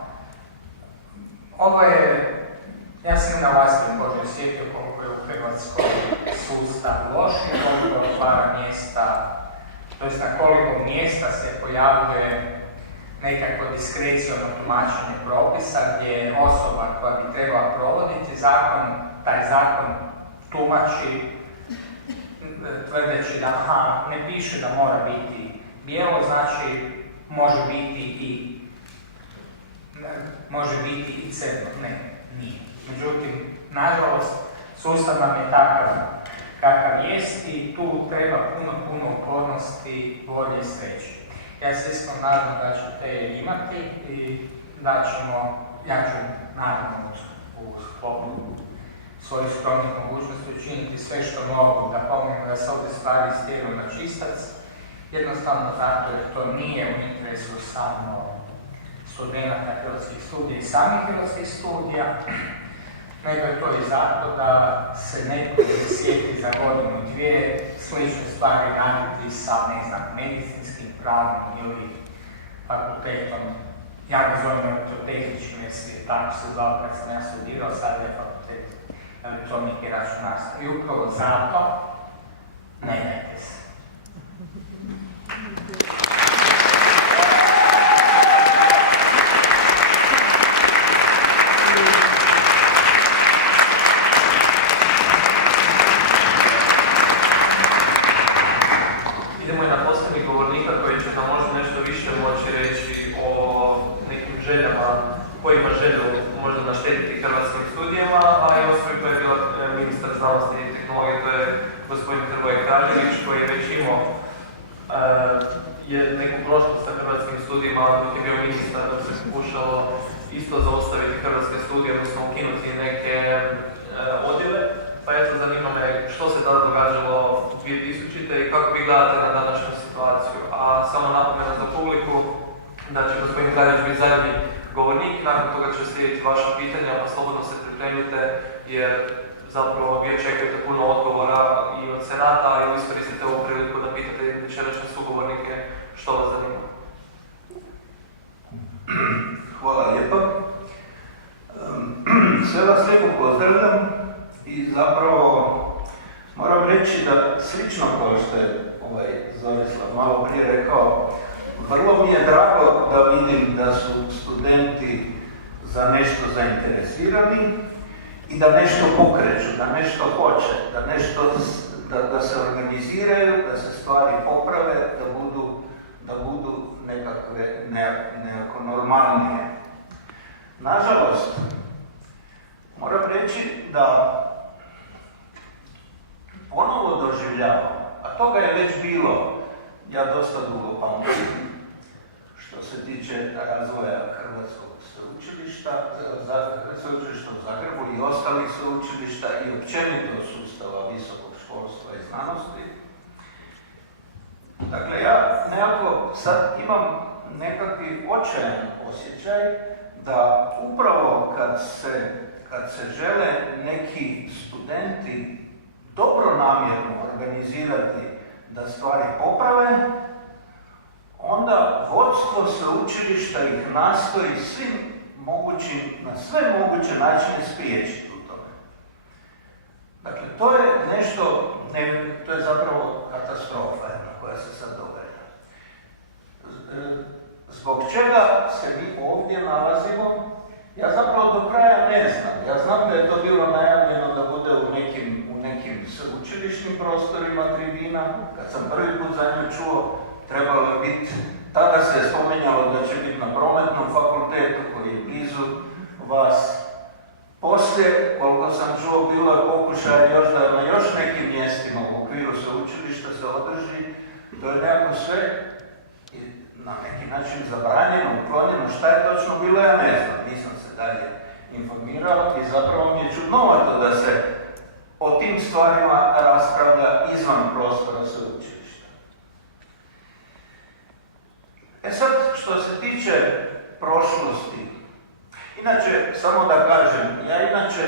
ovo je, ja sam na vlastnom koži osjetio koliko je u Hrvatskoj sustav loš i koliko otvara mjesta, to jest na koliko mjesta se pojavljuje nekako diskreciono tumačenje propisa gdje osoba koja bi trebala provoditi zakon, taj zakon tumači tvrdeći da ne piše da mora biti bijelo, znači može biti i crno. Ne, nije. Međutim, nažalost, sustav nam je takav kakav jest i tu treba puno upornosti, volje i sreće. Ja se iskreno nadam da ćete imati i da ćemo, ja ću naravno u sklopu svojih skromnih mogućnosti učiniti sve što mogu da pomognemo da se ovdje stvari stjeru na čistac, jednostavno zato jer to nije u interesu samo studenata hrvatskih studija i samih hrvatskih studija, nego je to i zato da se netko sjeti za godinu, dvije slične stvari raditi sa, medicinskim pravom ili fakultetom. Ja ga zovem elektrotehničkim, jer tako se zvao kad sam ja studirao, sad je fakultet elektronike i računarstva. I upravo zato ne dajte se. Idemo i na posljednjih govornika koji će nam možda nešto više moći reći o nekim željama, kojima želju možda naštetiti hrvatskim studijama, a i osobi koja je bila ministar znanosti i tehnologije, to je gospodin Hrvoje Kraljević, koji je već imao neku prošlost sa hrvatskim studijima, dok je bio ministar, dok se pokušalo isto zaustaviti hrvatske studije, odnosno ukinuti neke odjele. Pa eto, zanima me što se tada događalo 2000. i kako vi gledate na današnju situaciju. A samo napomena za publiku da će gospodin Kraljević biti zadnji govornik, nakon toga će slijediti vaša pitanja, pa slobodno se pripremite jer zapravo vi očekujete puno odgovora i od Senata, ili iskoristite ovu priliku da pitate večerašnje sugovornike što vas zanima. Hvala lijepo. Sve vas lijepo pozdravljam i zapravo moram reći da slično kao što je Zorislav malo prije rekao, vrlo mi je drago da vidim da su studenti za nešto zainteresirani i da nešto pokreću, da nešto hoće, da se organiziraju, da se stvari poprave, da budu nekako normalnije. Nažalost, moram reći da ponovo doživljavam, a toga je već bilo, ja dosta dugo pamtim, što se tiče razvoja Hrvatskog sveučilišta, sveučilišta u Zagrebu i ostalih sveučilišta i općenito sustava visokog školstva i znanosti. Dakle, ja nekako sad imam nekakvi očajan osjećaj da upravo kad se žele neki studenti dobronamjerno organizirati da stvari poprave, onda vodstvo sveučilišta ih nastoji na sve moguće načine spriječiti u tome. Dakle, to je nešto, to je zapravo katastrofa koja se sad događa. Zbog čega se mi ovdje nalazimo, ja zapravo do kraja ne znam. Ja znam da je to bilo najavljeno da bude u nekim sveučilišnim prostorima tribina. Kad sam prvi put za nju čuo, trebalo je biti, tada se je spominjalo da će biti na Prometnom fakultetu koji je blizu vas. Poslije, koliko sam čuo, bilo je pokušaj još da na još nekim mjestima u okviru sveučilišta se održi. To je nekako sve na neki način zabranjeno, uklonjeno. Šta je točno bilo, ja ne znam. Nisam se dalje informirao i zapravo mi je čudnovato da se o tim stvarima raspravlja izvan prostora sveučilišta. Sad, što se tiče prošlosti, inače, samo da kažem, ja inače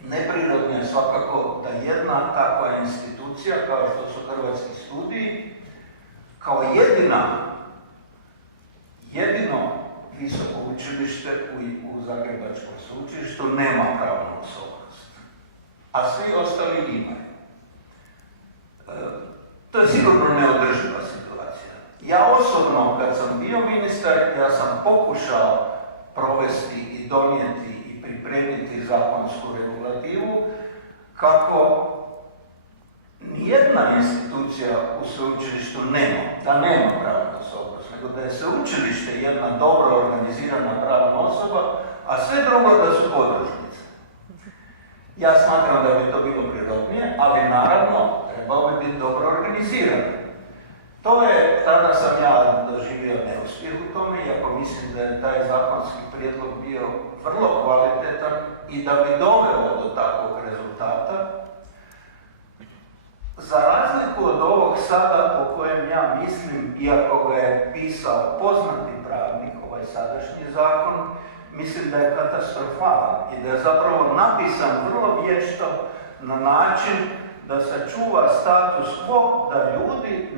neprirodno je svakako da jedna takva institucija kao što su Hrvatski studiji, kao jedina jedino visoko učilište u Zagrebačkom sveučilištu nema pravnu osobnost, a svi ostali imaju. To je sigurno neodrživa situacija. Ja osobno, kad sam bio ministar, ja sam pokušao provesti i donijeti i pripremiti zakonsku regulativu kako nijedna institucija u sveučilištu nema pravnu osobnost, nego da je sveučilište jedna dobro organizirana pravna osoba, a sve drugo da su podružnice. Ja smatram da bi to bilo prirodnije, ali naravno trebao bi biti dobro organiziran. Tada sam ja doživio neuspjeh u tome, iako mislim da je taj zakonski prijedlog bio vrlo kvalitetan i da bi doveo do takvog rezultata. Za razliku od ovog sada po kojem ja mislim, iako ga je pisao poznati pravnik, ovaj sadašnji zakon, mislim da je katastrofalan i da je zapravo napisan vrlo vješto na način da se čuva status quo, da ljudi,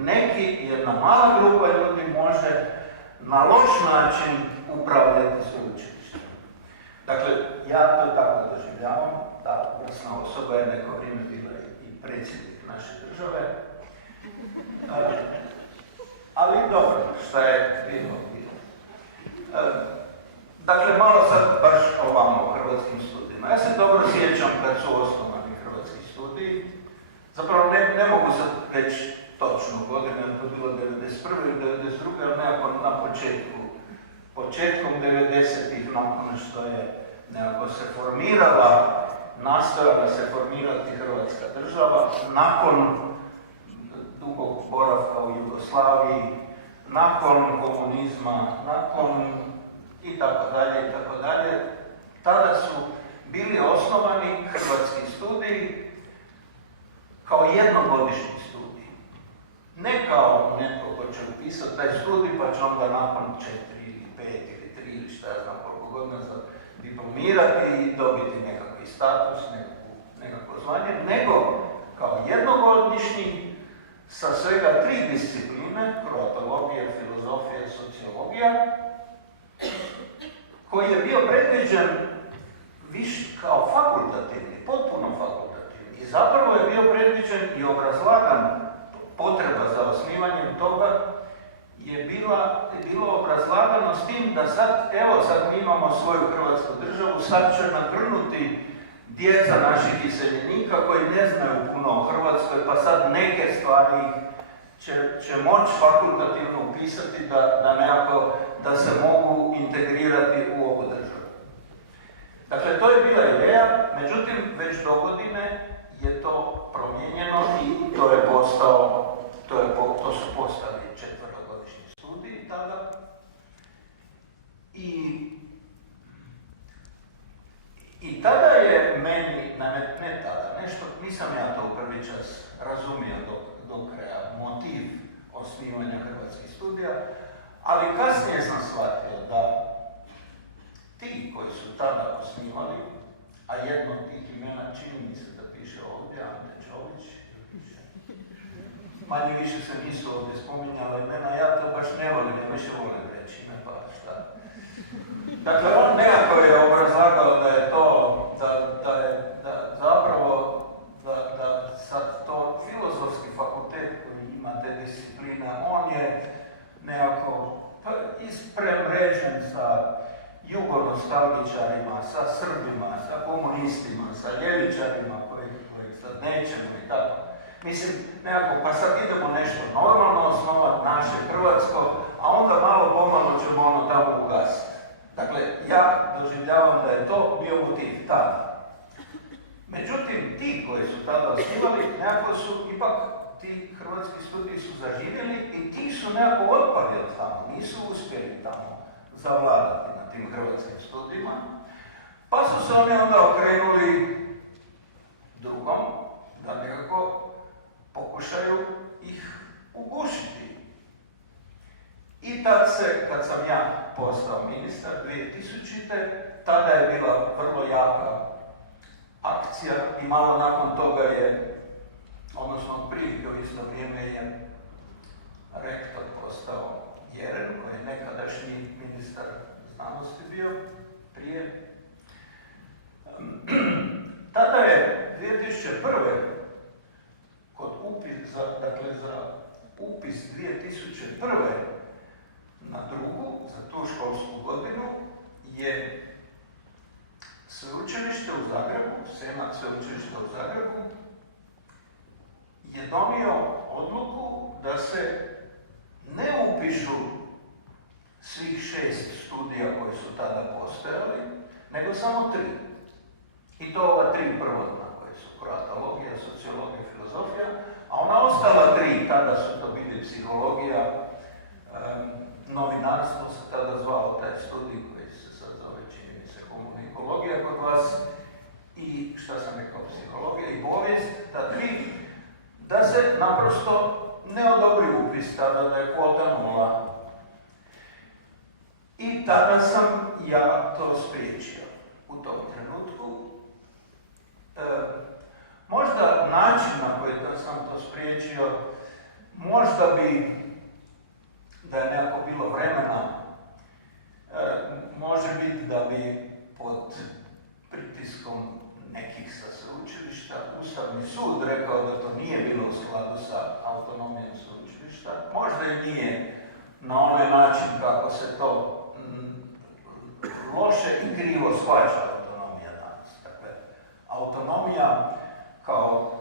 jedna mala grupa ljudi može na loš način upravljati sveučilištem. Dakle, ja to tako doživljavam, ta vrsna osoba je neko vrijeme bila i predsjednik naše države. Ali dobro, šta je bilo. Dakle, malo sad baš ovamo o hrvatskim studijima. Ja se dobro sjećam kad su osnovani hrvatski studiji. Zapravo ne mogu sad reći točnu godinu, to je bilo 1991. ili 1992. ali nekako na početkom 90-ih, nakon što je nekako se nastojala se formirati Hrvatska država, nakon dugog boravka u Jugoslaviji, nakon komunizma, nakon i tako dalje, tada su bili osnovani hrvatski studiji kao jednogodišnji studij. Ne kao netko ko će upisati taj studij pa će onda nakon 4 ili 5 ili 3 ili šta ja znam koliko godina diplomirati i dobiti nekakvi status, nekakvo zvanje, nego kao jednogodišnji sa svega 3 discipline, kroatologija, filozofija i sociologija, koji je bio predviđen kao fakultativni, potpuno fakultativni. I zapravo je bio predviđen i obrazlagan, potreba za osnivanjem toga je bilo obrazlagano s tim da sad mi imamo svoju Hrvatsku državu, sad će nagrnuti djeca naših iseljenika koji ne znaju puno o Hrvatskoj, pa sad neke stvari će moći fakultativno upisati da se mogu integrirati u ovu državu. Dakle, to je bila ideja, međutim, već dogodine je to promijenjeno i to su postali 4-godišnji studiji tada. I tada je meni, ne tada, nešto, nisam ja to u prvi čas razumio do kraja, motiv osnivanja hrvatskih studija, ali kasnije sam shvatio da ti koji su tada osnivali, a jedno od tih imena čini mi se da piše ovdje, Ante Čović, manje više se nisu ovdje spominjali imena, ja to baš ne volim, ja više volim reći ime, pa šta. Dakle, on nekako je obrazlagao da je to, da zapravo, da sad to filozofski fakultet koji ima te discipline, on je nekako ispremrežen sa jugonostalgičarima, sa Srbima, sa komunistima, sa ljevičarima koji sad nećemo i tako. Mislim, nekako, pa sad idemo nešto normalno osnovati naše hrvatsko, a onda malo pomalo ćemo ono tamo ugasiti. Dakle, ja doživljavam da je to bio motiv tada. Međutim, ti koji su tada osnivali, nekako su ipak, ti hrvatski studiji su zaživjeli i ti su nekako otpali od tamo, nisu uspjeli tamo zavladati na tim hrvatskim studijima, pa su se oni onda okrenuli drugom, da nekako pokušaju ih ugušiti. I kad sam ja postao ministar 2000. tada je bila vrlo jaka akcija i malo nakon toga odnosno otprilike u isto vrijeme je rektor postao Jeren, koji je nekadašnji ministar znanosti bio prije. Tada je 2001. kod za upis 2001. na drugu, za tu školsku godinu, je sveučilište u Zagrebu, Senat sveučilišta u Zagrebu, je donio odluku da se ne upišu svih 6 studija koji su tada postojali, nego samo 3. I to ova 3 prvotna, koje su kroatologija, sociologija, filozofija, a ona ostala 3, tada su to bili psihologija, novinarstvo se tada zvao taj studij koji se sad zove, čini mi se, komunikologija kod vas, i šta sam rekao, psihologija i povijest, ta 3, da se naprosto ne odobri upis, tada da je kvota 0. I tada sam ja to spriječio u tom trenutku. Možda način na koji sam to spriječio, možda bi, da je nekako bilo vremena, može biti da bi pod pritiskom nekih sa sveučilišta Ustavni sud rekao da to nije bilo u skladu sa autonomijom sveučilišta. Možda i nije na onaj način kako se to loše i krivo shvaća autonomija danas. Dakle, autonomija kao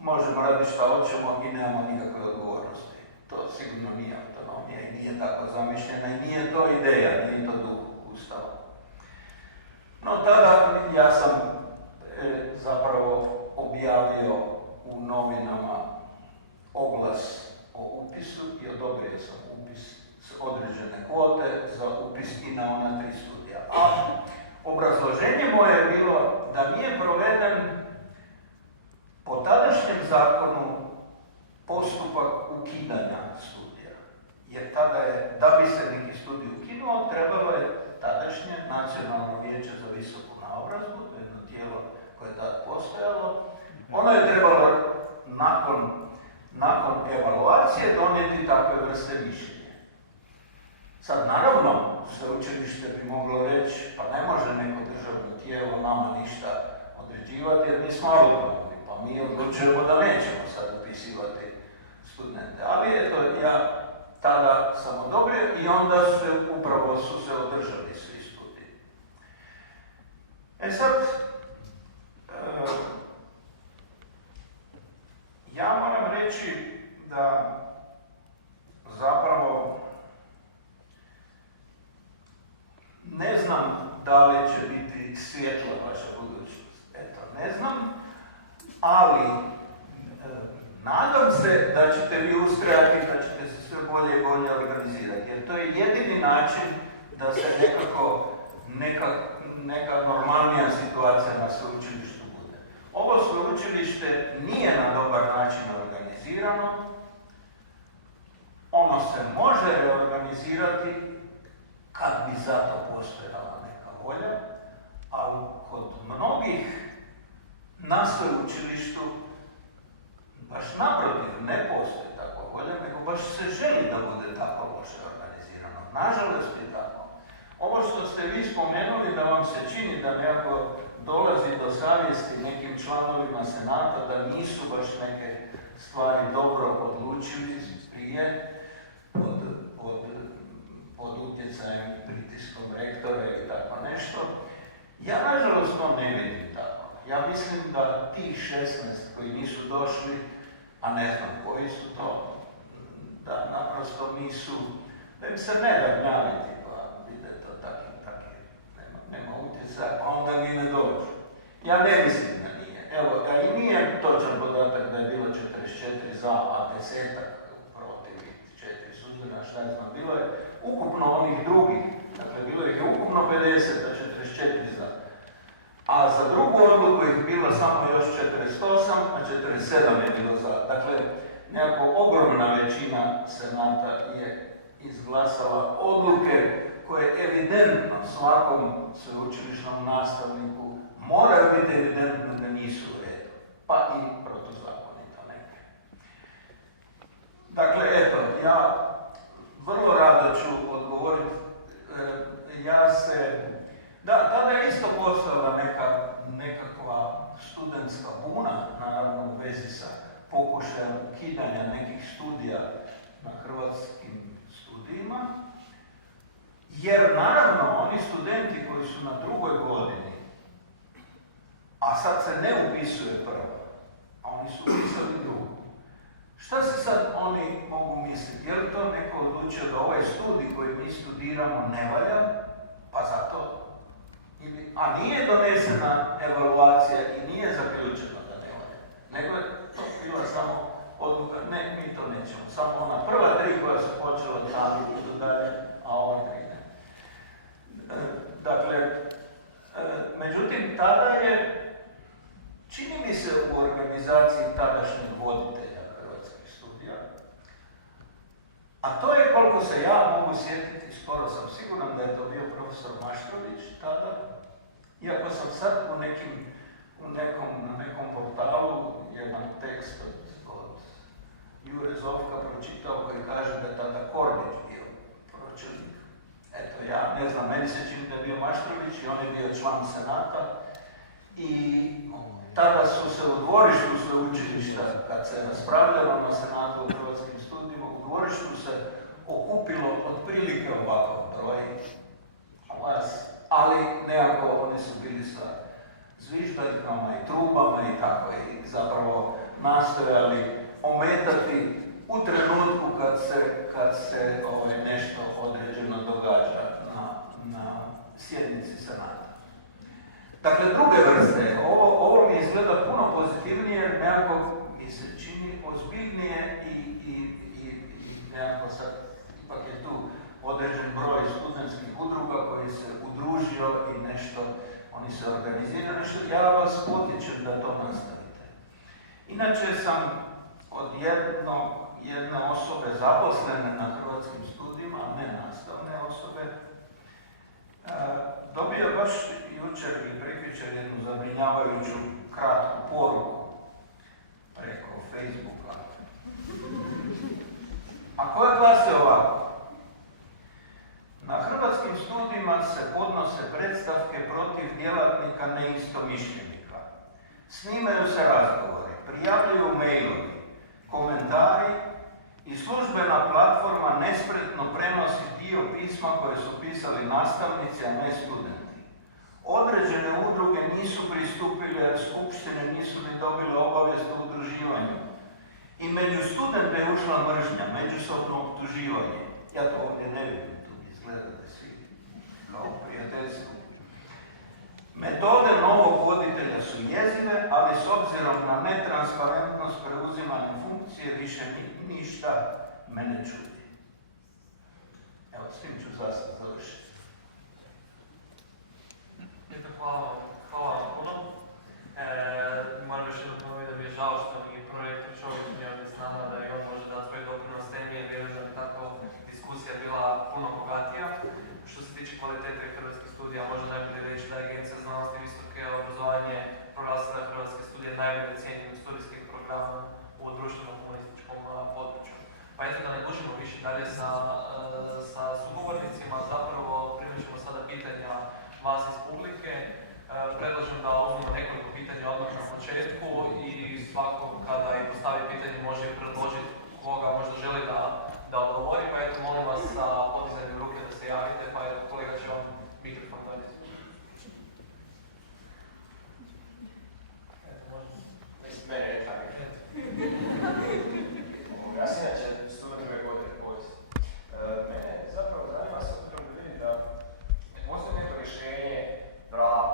možemo raditi šta hoćemo i nemamo nikakve odgovornosti. To sigurno nije autonomija i nije tako zamišljena i nije to ideja, nije to duh Ustava. No tada ja sam zapravo objavio u novinama oglas o upisu i odobrio sam upis s određene kvote za upis i na ona 3 studija. A obrazloženje moje je bilo da nije proveden po tadašnjem zakonu postupak ukidanja studija. Jer tada je, da bi se neki studij ukinuo, trebalo je tadašnje Nacionalno vijeće za visoku naobrazbu, jedno tijelo koje je tada postojalo, ono je trebalo nakon evaluacije donijeti takve vrste mišljenja. Sad, naravno, sveučilište bi moglo reći, pa ne može neko državno tijelo nama ništa određivati jer mi smo autonomni, pa mi odlučujemo da nećemo sad upisivati studente. Ali eto, ja tada sam odobrio i onda upravo su se održali svi studiji. Sad, ja moram reći da zapravo ne znam da li će biti svjetla vaša budućnost. Eto, ne znam, ali nadam se da ćete vi ustrajati, da ćete se sve bolje i bolje organizirati, jer to je jedini način da se nekako neka normalnija situacija na sveučilištu bude. Ovo sveučilište nije na dobar način organizirano, ono se može reorganizirati kad bi za to postojala neka volja, ali kod mnogih na sveučilištu baš naprotiv ne postoji takva volja, nego baš se želi da bude tako loše organizirano. Nažalost je tako. Ovo što ste vi spomenuli da vam se čini da nekako dolazi do savjesti nekim članovima Senata da nisu baš neke stvari dobro odlučili prije pod utjecajem i pritiskom rektora i tako nešto. Ja nažalost to ne vidim tako. Ja mislim da tih 16 koji nisu došli, a ne znam koji su to, da naprosto nisu, da im se ne da gnjaviti, pa vide to taki, nema utjecaja, pa onda ni ne dođu. Ja ne mislim da nije. Evo, a i nije točan podatak da je bilo 44 za, a 10-ak protiv, 4 suzdržana, šta je znam, bilo je ukupno onih drugih, dakle bilo ih je ukupno 50, a 44 za. A za drugu odluku ih bilo samo još 48, a 47 je bilo za. Dakle, nekako ogromna većina Senata je izglasala odluke koje evidentno svakom sveučilišnom nastavniku moraju biti evidentno da nisu u redu, pa i protuzakonito neke. Dakle, eto, ja vrlo rado ću odgovoriti. Tada je isto postala nekakva studentska buna, naravno u vezi sa pokušajem ukidanja nekih studija na hrvatskim studijima, jer naravno oni studenti koji su na drugoj godini, a sad se ne upisuje prvo, a oni su upisali drugu. Šta se sad oni mogu misliti? Je li to neko odlučio da ovaj studij koji mi studiramo ne valja? Pa zato. A nije donesena evaluacija i nije zaključeno da ne valja. Nego je to bila samo odluka, ne, mi to nećemo. Samo ona prva 3 koja su počela tamo idu dalje, a ove 3 ne. Dakle, međutim, tada je, čini mi se u organizaciji tadašnjeg voditelja hrvatskih studija, a to je, koliko se ja mogu sjetiti, skoro sam siguran da je to bio profesor Maštrović tada, iako sam sad na nekom portalu jedan tekst od Jure Zovka pročitao koji kaže da je tada Kordić bio pročelnik. Eto, ja ne znam, meni se čini da je bio Maštrović i on je bio član Senata i tada su se u dvorištu sveučilišta, kad se raspravljalo na Senatu u hrvatskim studijima, u dvorištu se okupilo otprilike ovakav broj vas, ali nekako oni su bili sa zviždaljkama i trubama i tako i zapravo nastojali ometati u trenutku kad se nešto određeno događa na sjednici Senata. Dakle, druge vrste, ovo mi izgleda puno pozitivnije, jer nekako mi se čini ozbiljnije i nekako sad ipak je tu određen broj studentskih udruga koji se udružio i nešto, oni se organiziraju nešto, ja vas potičem da to nastavite. Inače sam od jedne osobe zaposlene na hrvatskim studijima, ne nastavne osobe, dobio baš jučer i prekjučer jednu zabrinjavajuću kratku poruku preko Facebooka. A koja glasi ovako: na hrvatskim studijima se podnose predstavke protiv djelatnika neistomišljenika. Snimaju se razgovori, prijavljuju mailovi, komentari i službena platforma nespretno prenosi dio pisma koje su pisali nastavnici, a ne studenti. Određene udruge nisu pristupile jer skupštine nisu ni dobile obavijest o udruživanju. I među studente je ušla mržnja, međusobno optuživanje. Ja to ovdje ne vidim, tu mi izgledate svi kao prijateljstvo. Metode novog voditelja su jezive, ali s obzirom na netransparentnost preuzimanja funkcije više ništa me ne čudi. Evo, s tim ću završiti. Hvala vam puno. Moram još jednom ponoviti da mi je žao što mi projektor Čovjek nije ovdje s nama, da i on može dati svoj doprinos temi, jer vjerujem da bi tako diskusija bila puno bogatija. Što se tiče kvalitete hrvatskih studija, možda najbolje reći da je Agencija za znanost i visoko obrazovanje proglasila hrvatske studije najbolje cijenjenim studijskih programa u društveno-komunističkom području. Pa eto, da ne dužimo više dalje sa sugovornicima, zapravo primit ćemo sada pitanja vas iz publike. Predlažem da uzmemo nekoliko pitanja odmah na početku i svako kada i postavi pitanje može predložiti koga možda želi da odgovori, pa eto, molim vas sa podizanjem ruke da se javite, pa eto, kolega će vam mikrofon dodati. Eto, možemo. Mene je tako. Ja sam inače student ove godine povijesti. Mene zapravo zanima s obzirom da vidim da postoji neko rješenje pravo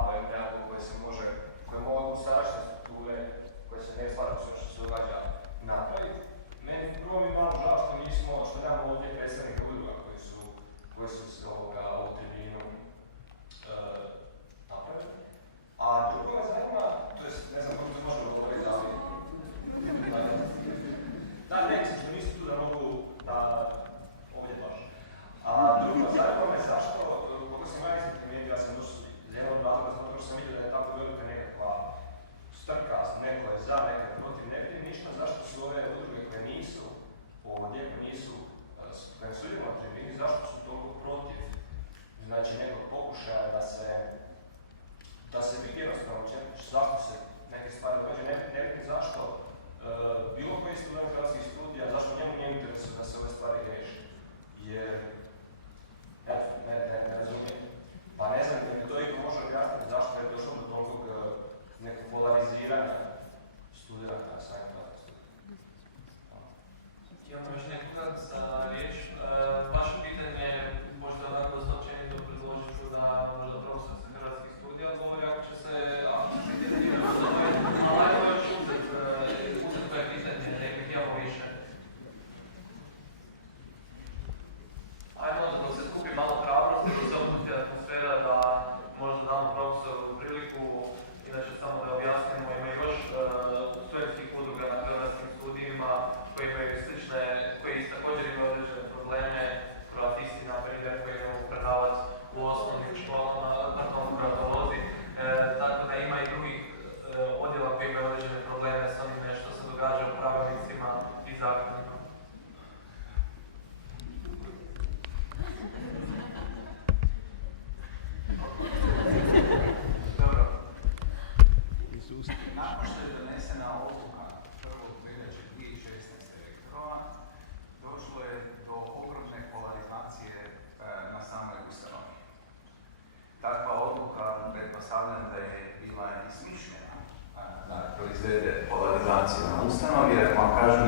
proizvede polarizaciju na ustanovi, jer vam kažu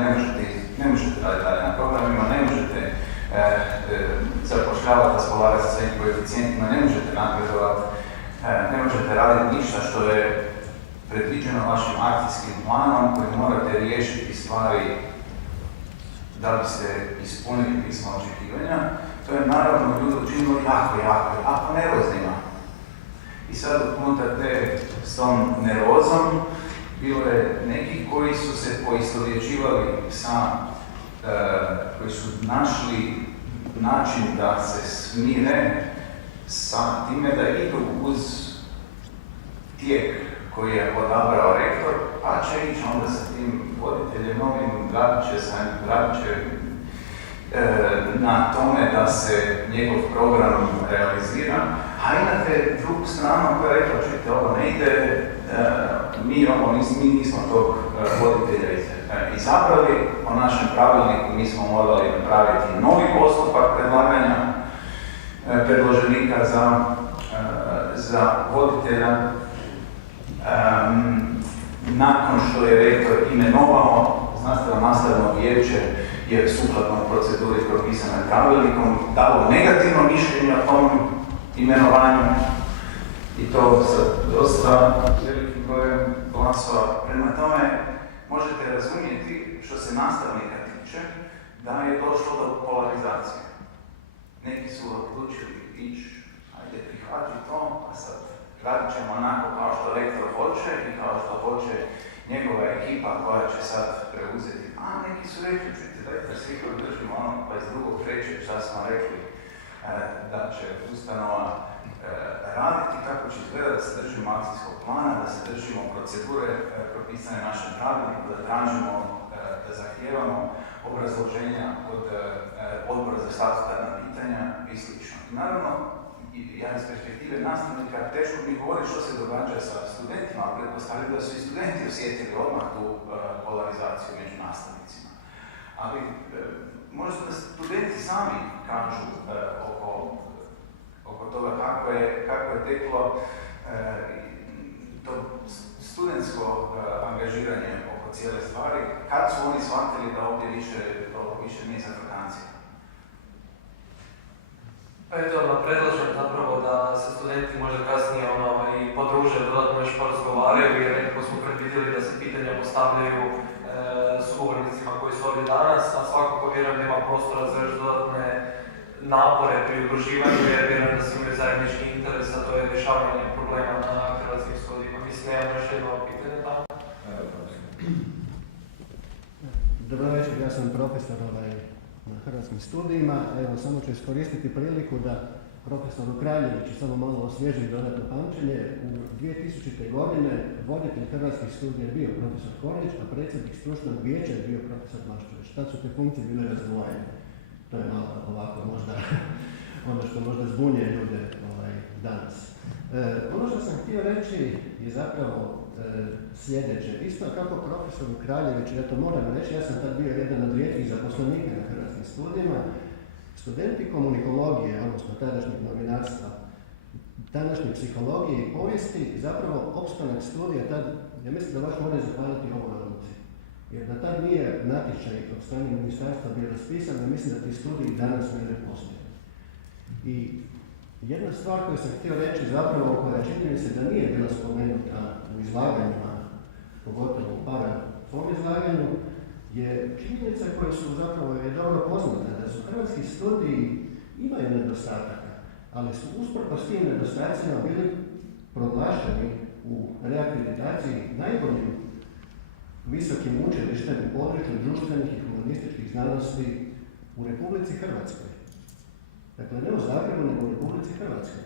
ne možete raditi dalje na programima, ne možete zapošljavati s polarizacijskim koeficijentima, ne možete napredovati, ne možete raditi ništa što je predviđeno vašim akcijskim planom koji morate riješiti stvari da biste ispunili pismo očekivanja. To je naravno ljudi učinilo jako nervoznima. I sad unutar te s tom nervozom bilo je neki koji su se poistovjećivali koji su našli način da se smire sa time da idu uz tijek koji je odabrao rektor, pa će ići onda sa tim voditeljem novim gradiće na tome da se njegov program realizira, a imate drugu stranu koja je rekla, čujte, ovo ne ide, mi nismo tog voditelja izabrali, po našem pravilniku mi smo morali napraviti novi postupak predlaganja predloženika za voditelja. Nakon što je rektor imenovao nastavno vijeće je sukladno proceduri propisane pravilnikom dalo negativno mišljenje o tom imenovanju i to sa dosta velikim brojem glasova. Prema tome možete razumjeti što se nastavnika tiče da je došlo do polarizacije. Neki su odlučili ići, ajde prihvati to, a sad radit ćemo onako kao što rektor hoće i kao što hoće njegova ekipa koja će sad preuzeti. A neki su rekli, čujte, dajte svi koji držimo ono 22.3. šta smo rekli da će ustanova raditi, kako će izgledati, da se držimo akcijskog plana, da se držimo procedure propisane našem pravilniku, da tražimo, da zahtijevamo obrazloženja od odbora za statutarna pitanja i sl. Naravno, ja iz perspektive nastavnika teško mi govorim što se događa sa studentima, ali pretpostavljam da su i studenti osjetili odmah tu polarizaciju među nastavnicima. Ali možda da studenti sami kažu oko toga kako je teklo to studentsko angažiranje oko cijele stvari, kad su oni shvatili da ovdje više nije za vakancije. Eto, predlažem zapravo da se studenti možda kasnije i podruže, dodatno još porazgovaraju, jer nekako smo predvidjeli da se pitanja postavljaju sugovornicima koji su ovdje danas, a svakako vjerujem da ima prostora za još dodatne napore pri udruživanju, jer vjerujem da se imaju zajednički interes, a to je rješavanje problema na hrvatskim studijima. Mislim, nemam još jedno pitanje tamo. Dobro večer, ja sam profesor na hrvatskim studijima. Evo, samo ću iskoristiti priliku da profesoru Kraljeviću samo malo osvježim dodatno pamćenje. U 2000. godine voditelj hrvatskih studija je bio profesor Kornić, a predsjednik stručnog vijeća je bio profesor Maščević. Tad su te funkcije bile razdvojene. To je malo ovako možda ono što možda zbunjuje ljude danas. Ono što sam htio reći je zapravo sljedeće. Isto kako profesoru Kraljeviću, ja to moram reći, ja sam tad bio jedan od rijetkih zaposlenika na hrvatskim studijima. Studenti komunikologije, odnosno tadašnjeg novinarstva, današnje psihologije i povijesti, zapravo opstanak studija tad, ja mislim da baš moraju zahvaliti ovoj odluci. Jer da tad nije natječaj od strane ministarstva bio raspisan, ja mislim da ti studiji danas ne postoje. I jedna stvar koju sam htio reći zapravo, koja čini mi se da nije bila spomenuta u izlaganjima, pogotovo u tom izlaganju, je činjenica koje su zapravo je dobro poznate, da su hrvatski studiji imaju nedostataka, ali su usprkos tim nedostacima bili proglašeni u reakreditaciji najboljim visokim učilištem u području društvenih i humanističkih znanosti u Republici Hrvatskoj. Dakle, ne u Zagrebu, nego u Republici Hrvatskoj.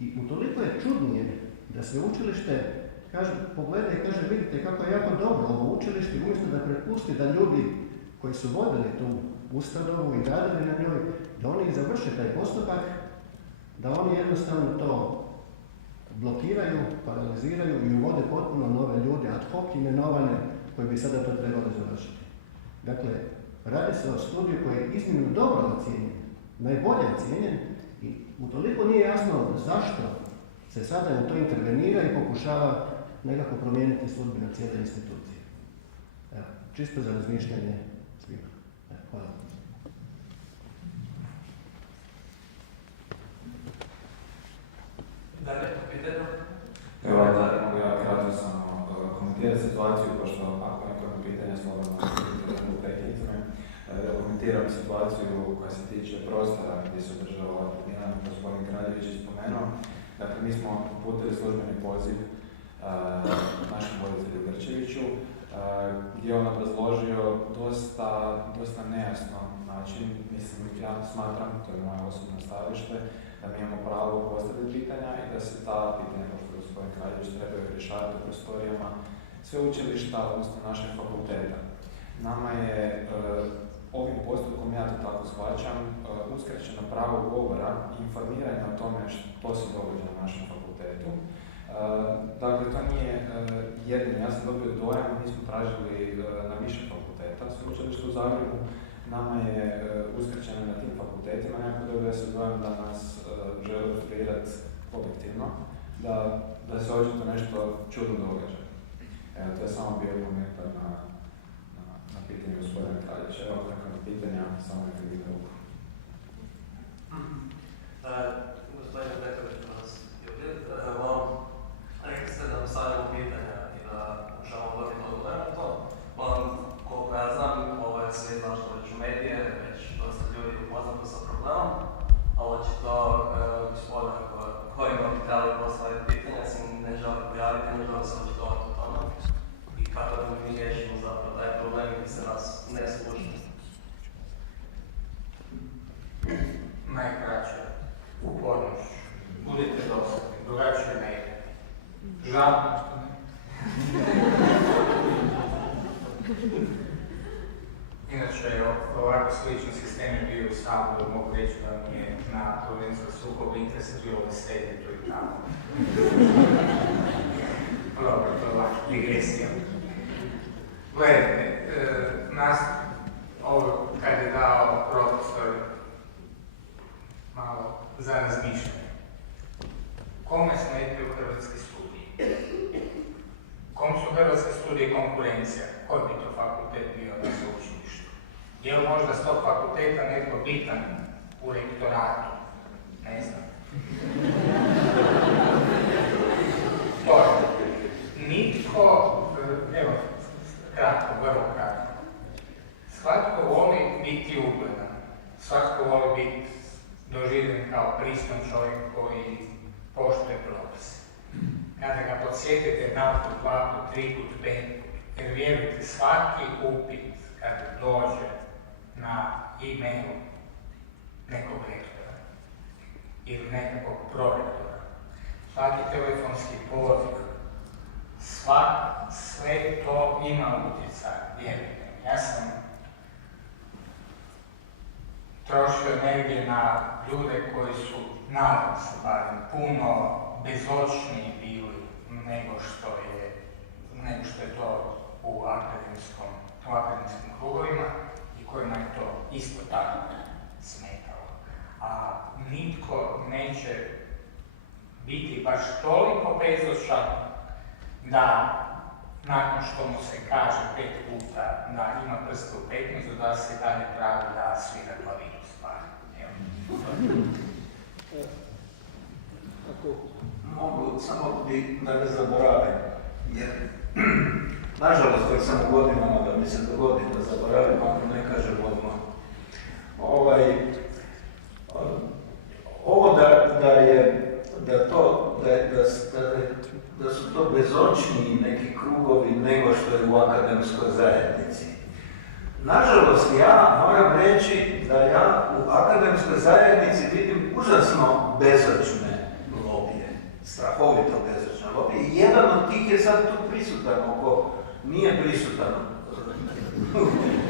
I utoliko je čudnije da sveučilište pogleda i kaže, vidite kako je jako dobro ovo učilište, umjesto da prepusti da ljudi koji su vodili tu ustanovu i radili na njoj, da oni završe taj postupak, da oni jednostavno to blokiraju, paraliziraju i uvode potpuno nove ljude, ad hoc imenovane, koji bi sada to trebali završiti. Dakle, radi se o studiju koji je iznimno dobro ocijenjen, najbolje ocijenjen i utoliko nije jasno zašto se sada u to intervenira i pokušava nekako promijeniti sudbinu cijele institucije. Evo, čisto za razmišljanje svima. Hvala. Da li je to pitanje? Evo, da mogu ja kratko samo komentirati situaciju, pošto ako nekako pitanje slobodno u prekinicama, da komentiram situaciju koja se tiče prostora gdje se održava jedan gospodin Kraljević spomenuo. Dakle, mi smo uputili službeni poziv našem voditelju Grčeviću, gdje on obrazložio dosta nejasno način, mislim, ja smatram, to je moje osobno stavište, da mi imamo pravo postaviti pitanja i da se ta pitanja, pošto gospodin Kraljević, trebaju rješavati u prostorijama sveučilišta, odnosno našeg fakulteta. Nama je ovim postupkom, ja to tako shvaćam, uskraćeno pravo govora i informiranja o tome što se događa na našem fakultetu. Dakle, to nije jedino, ja sam dobio dojam, mi smo tražili na više fakulteta, sveučilište u Zagrebu, nama je uskraćeno na tim fakultetima, nekako dobio se dojam da nas žele referirati objektivno, da se očito nešto čudno događa. Evo, to je samo bio komentar na pitanje gospodina Kraljevića. Evo, nekako pitanja, samo neka vidite uko. Gospodine Petrović, vas je uvijek. Rekli ste da vam stavljamo pitanja i da pokušamo dobiti odgovor na to. Koliko ja znam, ovo je sve izašlo već u medije, već dosta ljudi upoznato sa problemom, ali očito gospoda kojima bi trebali postaviti pitanja se ne žele pojaviti, ne žele se očitovati o tome. I kako da mi riješimo zapravo taj problem i se nas ne sluša. Najkraće, upornošću. Budite dosadni, drugačije ne ide. Žalno što ne. Inače, ovako slični sistem je bio u Saboru, mogu reći da mi je na Povjerenstvu za sukob interesa bilo da sedi tu i tamo. Dobro, to je ovako digresija. Gledajte, ovo kad je dao profesor malo za razmišljanje. Kome smete u hrvatski studij? Kom su hrvatske studije konkurencija? Koji bi to fakultet bio na sveučilištu? Je li možda s tog fakulteta netko bitan u rektoratu? Ne znam. To je. Nitko, evo, kratko, vrlo kratko. Svatko voli biti ugledan. Svatko voli biti doživljen kao pristojan čovjek koji poštuje propise. Kada ga podsjetite jedan put, dva put, tri put, pet put, jer vjerujte, svaki upit kad dođe na e-mail nekog rektora ili nekakvog prorektora, svaki telefonski poziv, sve to ima utjecaj, vjerujte. Ja sam trošio energije na ljude koji su, nadam se barem, puno bezočniji bili nego što je to u akademskim krugovima i kojima je to isto tako smetalo. A nitko neće biti baš toliko bezočan da nakon što mu se kaže 5 puta da ima prste u pekmezu, da se dalje pravi da svira glavitu stvar. Ako mogu, samo da ne zaboravim, jer nažalost tek sam u godinama da mi se dogodi da zaboravim, ako ne kažem odmah. Ovo da su to bezočniji neki krugovi nego što je u akademskoj zajednici. Nažalost, ja moram reći da ja u akademskoj zajednici vidim užasno bezočne lobije, strahovito bezočne lobije. I jedan od tih je sad tu prisutan, nije prisutan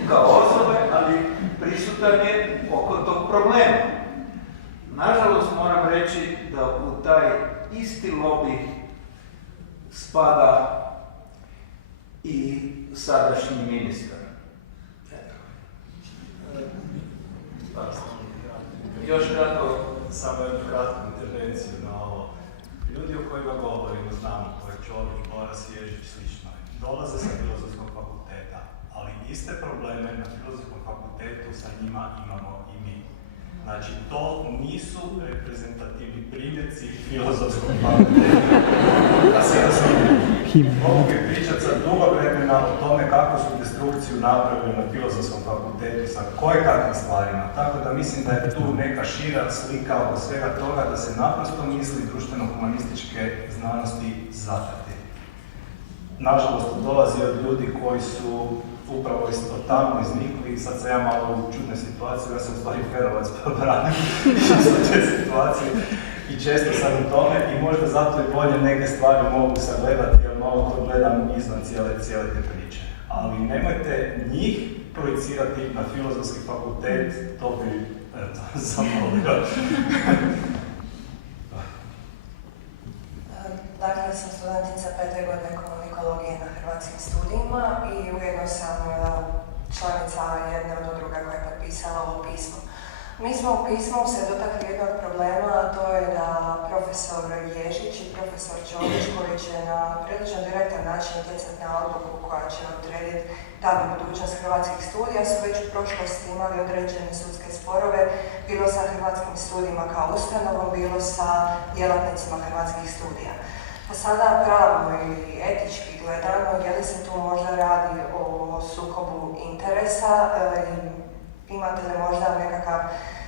kao osobe, ali prisutan je oko tog problema. Nažalost, moram reći da u taj isti lobby spada i sadašnji ministar. Još kratko, samo jednu kratku intervenciju na ovo. Ljudi o kojima govorimo, znamo, koje Čović, Boras dolaze sa Filozofskog fakulteta, ali iste probleme na Filozofskom fakultetu sa njima imamo i mi. Znači, to nisu reprezentativni primjerci Filozofskog fakulteta. Da se razumije, mogu bi pričati za dugo vremena o tome kako su destrukciju napravili na Filozofskom fakultetu sa kojekakvim stvarima. Tako da mislim da je tu neka šira slika oko svega toga, da se naprosto misli društveno-humanističke znanosti zatrti. Nažalost, dolazi od ljudi koji su upravo tamo iznikli i sad sam ja malo u čudnoj situaciji, ja sam u stvari ferovac pa branim iz te situacije i često sam u tome i možda zato i bolje neke stvari mogu sagledati jer malo to gledam izvan cijele te priče. Ali nemojte njih projicirati na Filozofski fakultet, to bi zamolio. Dakle, sam studentica 5. godine komunikologije na Hrvatskim studijima i ujedno sam članica jedne od udruga koja je potpisala ovo pismo. Mi smo u pismu se dotakli jednog problema, a to je da profesor Ježić i profesor Čović, koji će na prilično direktan način utjecati na odluku koja će odrediti daljnju budućnost hrvatskih studija, su već u prošlosti imali određene sudske sporove, bilo sa Hrvatskim studijima kao ustanovom, bilo sa djelatnicima hrvatskih studija. Pa sada pravno ili etički gledano, je li se tu možda radi o sukobu interesa, imate li možda nekakav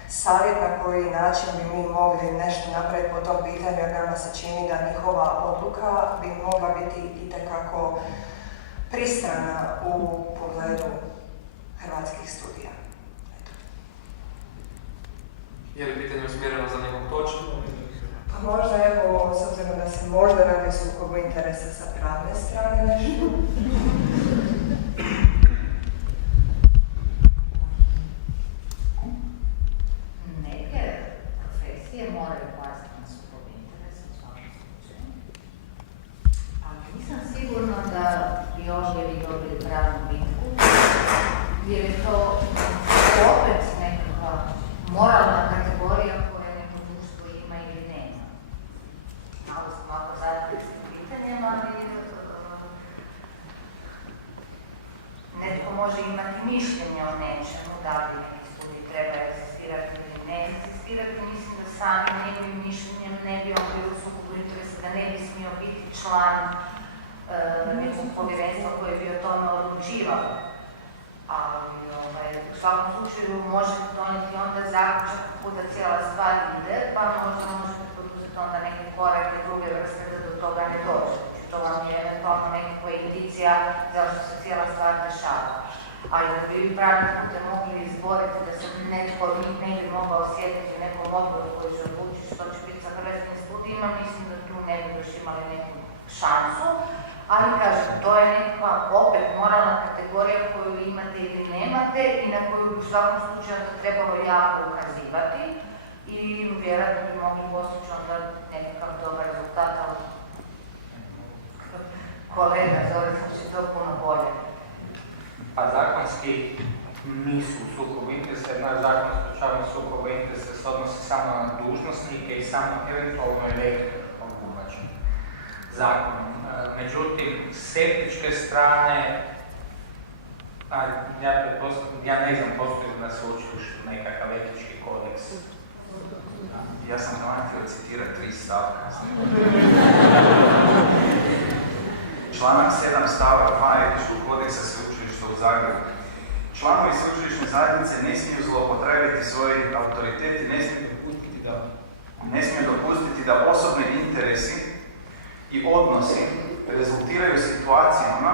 savjet na koji način bi mi mogli nešto napraviti po tom pitanju, jer nama se čini da njihova odluka bi mogla biti itekako pristrana u pogledu hrvatskih studija. Je li pitanje usmjereno za nekog točno? Pa možda evo, s obzirom da se možda radi o sukobu interesa sa pravne strane nešto. Neke profesije moraju paziti na sukob interesa u svakom slučaju. Ali nisam sigurna da bi ovdje vi dobili pravnu bitku, jer je to opet nekakva moralna kategorija koja neko društvo ima ili nema. Malo smo ako zajedno s pitanjima i netko može imati mišljenje o nečemu, da li neki studij treba egzistirati ili ne egzistirati. Mislim da sami njegovim mišljenjem ne bi on bio u sukobu interesa, da ne bi smio biti član nekog povjerenstva koje bi o tome odlučivalo. Ali u svakom slučaju možete donijeti onda zaključak kuda cijela stvar ide, pa možda možete poduzeti onda neke korake druge vrste da do toga ne dođe. To vam je eventualno nekakva indicija zašto se cijela stvar dešava. Ali da bi vi pravim putem mogli izboriti da se netko od njih ne bi mogao osjetiti u nekom odboru koji će odlučiti što će biti sa hrvatskim studijima, mislim da tu ne bi još imali neku šansu. Ali kažem, to je nekakva opet moralna kategorija koju imate ili nemate i na koju u svakom slučaju da trebalo jako ukazivati i vjerojatno bi mogli postići onda nekakav dobar rezultat, ali kolega Zorica će to puno bolje. Pa zakonski nisu u sukobu interesa, jer naš zakon o sprečavanju sukoba interesa se odnosi samo na dužnosnike i samo eventualno i rektor obuhvaćen zakonom. Međutim, s etičke strane, ja ne znam, postoji na sveučilištu nekakav etički kodeks. Ja sam htio citirati 3 stavka. Članak 7 stavak 2 etičkog kodeksa sveučilišta u Zagrebu. Članovi sveučilišne zajednice ne smiju zloupotrijebiti svoj autoritet i ne smiju dopustiti da osobni interesi i odnosi rezultiraju situacijama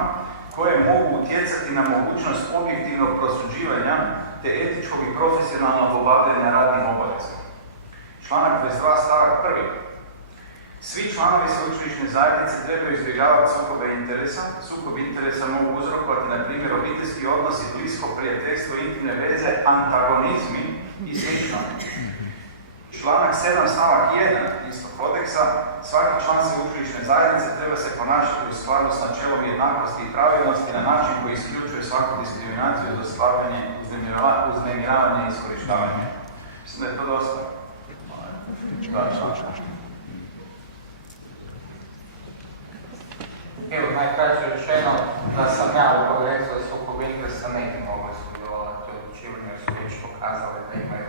koje mogu utjecati na mogućnost objektivnog prosuđivanja te etičkog i profesionalnog obavljanja radnih obaveza. Članak 22 stavak 1. Svi članovi sveučilišne zajednice trebaju izbjegavati sukobe interesa. Sukob interesa mogu uzrokovati, na primjer, obiteljski odnosi, blisko prijateljstvo, intimne veze, antagonizmi i sl. Članak 7 stavak 1 istog kodeksa, svaki član sveučilišne zajednice treba se ponašati u skladu s načelom jednakosti i pravednosti na način koji isključuje svaku diskriminaciju za sklapanje, uznemiravanje i iskorištavanje. Mislim da je to dosta. Evo, najkraće rečeno da sam ja u povjerenstvu za sukob interesa ne bi mogla sudjelovati u odlučivanju jer su već pokazali da imaju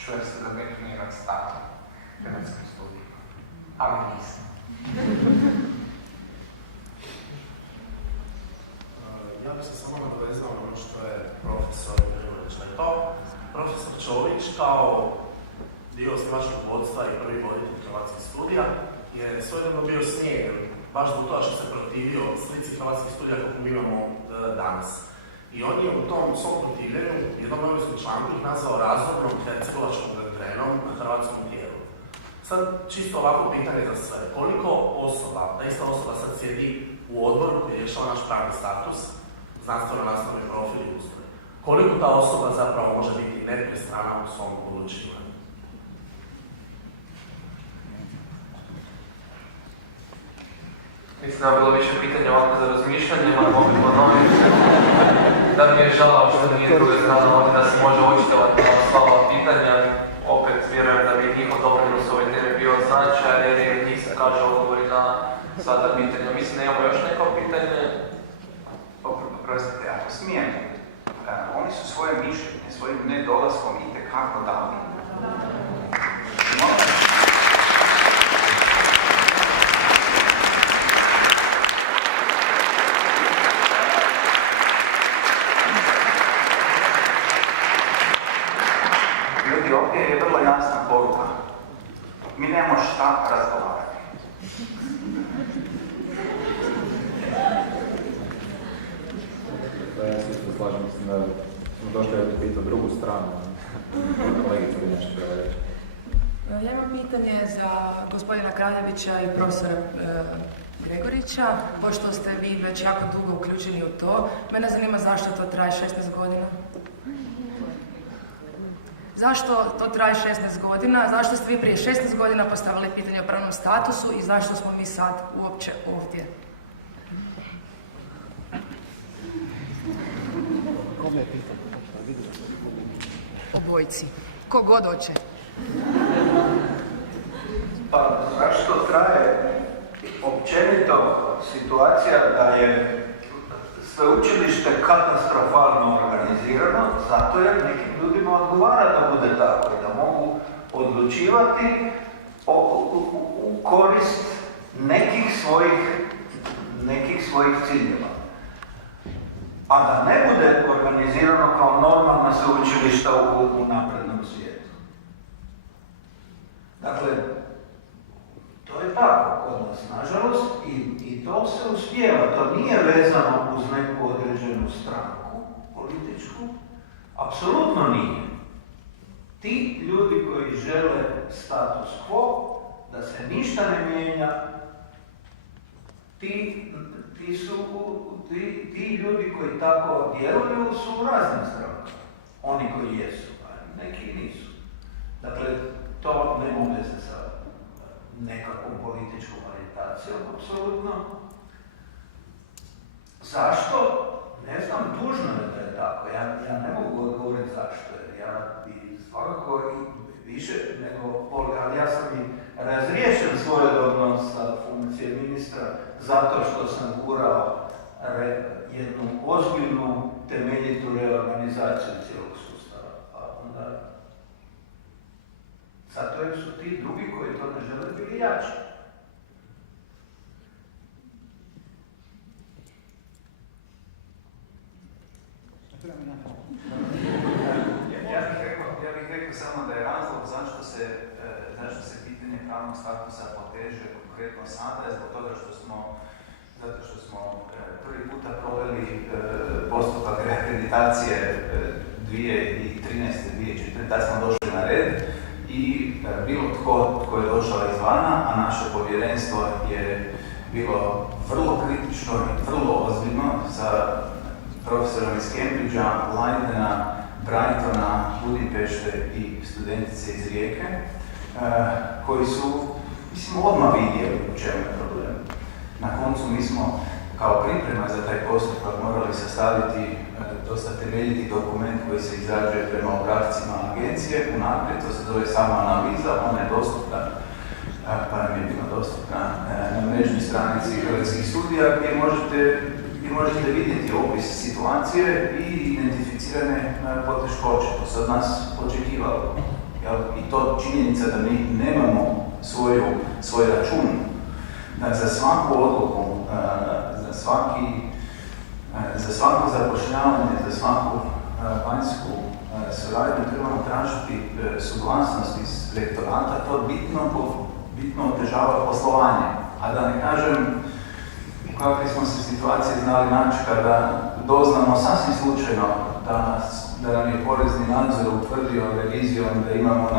čvrsto zabetoniran stav u hrvatskim studijima. Ali nisam. Ja bih se samo nadovezao na ono što je profesor Grgović rekao. Profesor Čović kao dio osnivačkog vodstva i prvi voditelj hrvatskih studija je svojedobno bio smijenjen baš zbog toga što se protivio slici hrvatskih studija kako mi imamo danas. I on je u tom svom protivljenju jednom novinskom članku ih nazvao razornom hercegovačkom gangrenom na hrvatskom tijelu. Sad čisto ovako pitanje za sve. Koliko osoba, ta ista osoba sad sjedi u odboru koji rješava naš pravni status, znanstveno-nastavni profil i ustroj. Koliko ta osoba zapravo može biti nepristrana u svom odlučivanju? Mislim da je bilo više pitanja ovako za razmišljanje, ali mogu ponoviti da mi je žalao što nije druga strana ovdje da se može očitovati na sva ova pitanja. Opet vjerujem da bi njihov doprinos ovoj temi bio od značaja jer je njih se kaže odgovori na sva ta pitanja. Mislim da imamo još neko pitanje. Oprostite, ako smijem, oni su svoje mišljenje, svojim nedolaskom itekako dali. Ljudi, ovdje je vrlo jasna poruka. Mi nemamo šta razgovarati. Da, ja se isto slažem, mislim da smo došli ovdje pitati drugu stranu. Kolegica bi nešto treba reći. Ja imam pitanje za gospodina Kraljevića i profesora Gregorića, pošto ste vi već jako dugo uključeni u to. Mene zanima zašto to traje 16 godina. Zašto to traje 16 godina? Zašto ste vi prije 16 godina postavili pitanje o pravnom statusu i zašto smo mi sad uopće ovdje? Obojci. Ko god hoće. Pa zašto traje općenito situacija da je sveučilište katastrofalno organizirano, zato jer nekim ljudima odgovara da bude tako i da mogu odlučivati u korist nekih svojih ciljeva. A da ne bude organizirano kao normalna sveučilišta u naprednom svijetu. Dakle, to je tako kod nas, nažalost, i to se uspijeva. To nije vezano uz neku određenu stranku političku. Apsolutno nije. Ti ljudi koji žele status quo, da se ništa ne mijenja, ti ljudi koji tako djeluju su u raznim strankama. Oni koji jesu, a neki nisu. Dakle, to nema veze sa nekakvom političkom orijentacijom, apsolutno. Zašto? Ne znam, tužno je da je tako. Ja ne mogu odgovoriti zašto. Ja bi svakako i više nego volio, ali ja sam i razriješen svojedobno sa funkcije ministra zato što sam gurao jednu ozbiljnu, temeljitu reorganizaciju cijelog sustava. A onda, zato jer su ti drugi koji to ne žele bili jači. Ja bih rekao samo da je razlog zašto se pitanje pravnog statusa poteže konkretno sada je zbog toga zato što smo prvi puta proveli postupak reakreditacije 2013. 2014. Tad smo došli na red i bilo tko je došao izvana, a naše povjerenstvo je bilo vrlo kritično i vrlo ozbiljno sa profesorom iz Cambridgea, Leidena, Brightona, Budimpešte i studentice iz Rijeke, koji su, mislim, odmah vidjeli u čemu je problem. Na koncu mi smo kao priprema za taj postupak morali sastaviti dosta temeljiti dokument koji se izrađuje prema obrascima agencije. Unaprijed, to se zove samo analiza, ona je dostupna, pa nam je bila dostupna na mrežnoj stranici Hrvatskih studija gdje možete vidjeti opis situacije i identificirane poteškoće. To se od nas očekivalo. I to činjenica da mi nemamo svoj račun za svaku odluku, za svako zapošljavanje, za svaku vanjsku suradnju trebamo tražiti suglasnost iz rektorata, to bitno otežava poslovanje. A da ne kažem u kakve smo se situacije znali naći kada doznamo sasvim slučajno da nam je porezni nadzor utvrdio revizijom da imamo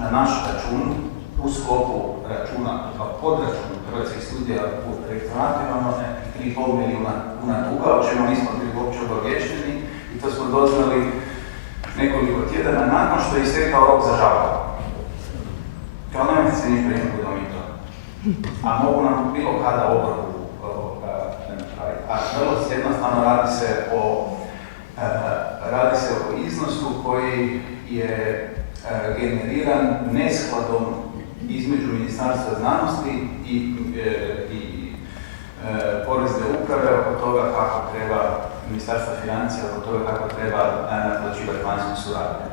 na naš račun u sklopu računa, podračun Hrvatskih studija u rektoratu imamo 3,5 milijuna kuna duga, o čemu nismo bili uopće obavješteni i to smo doznali nekoliko tjedana nakon što je istekao rok za žalbu. Kao nemojte se ništa imati do mi to. A mogu nam bilo kada obradu napraviti. A vrlo jednostavno radi se o iznosu koji je generiran neskladom između Ministarstva znanosti i porezne uprave oko toga kako treba, Ministarstva financija oko toga kako treba naplaćivati vanjsku suradnju.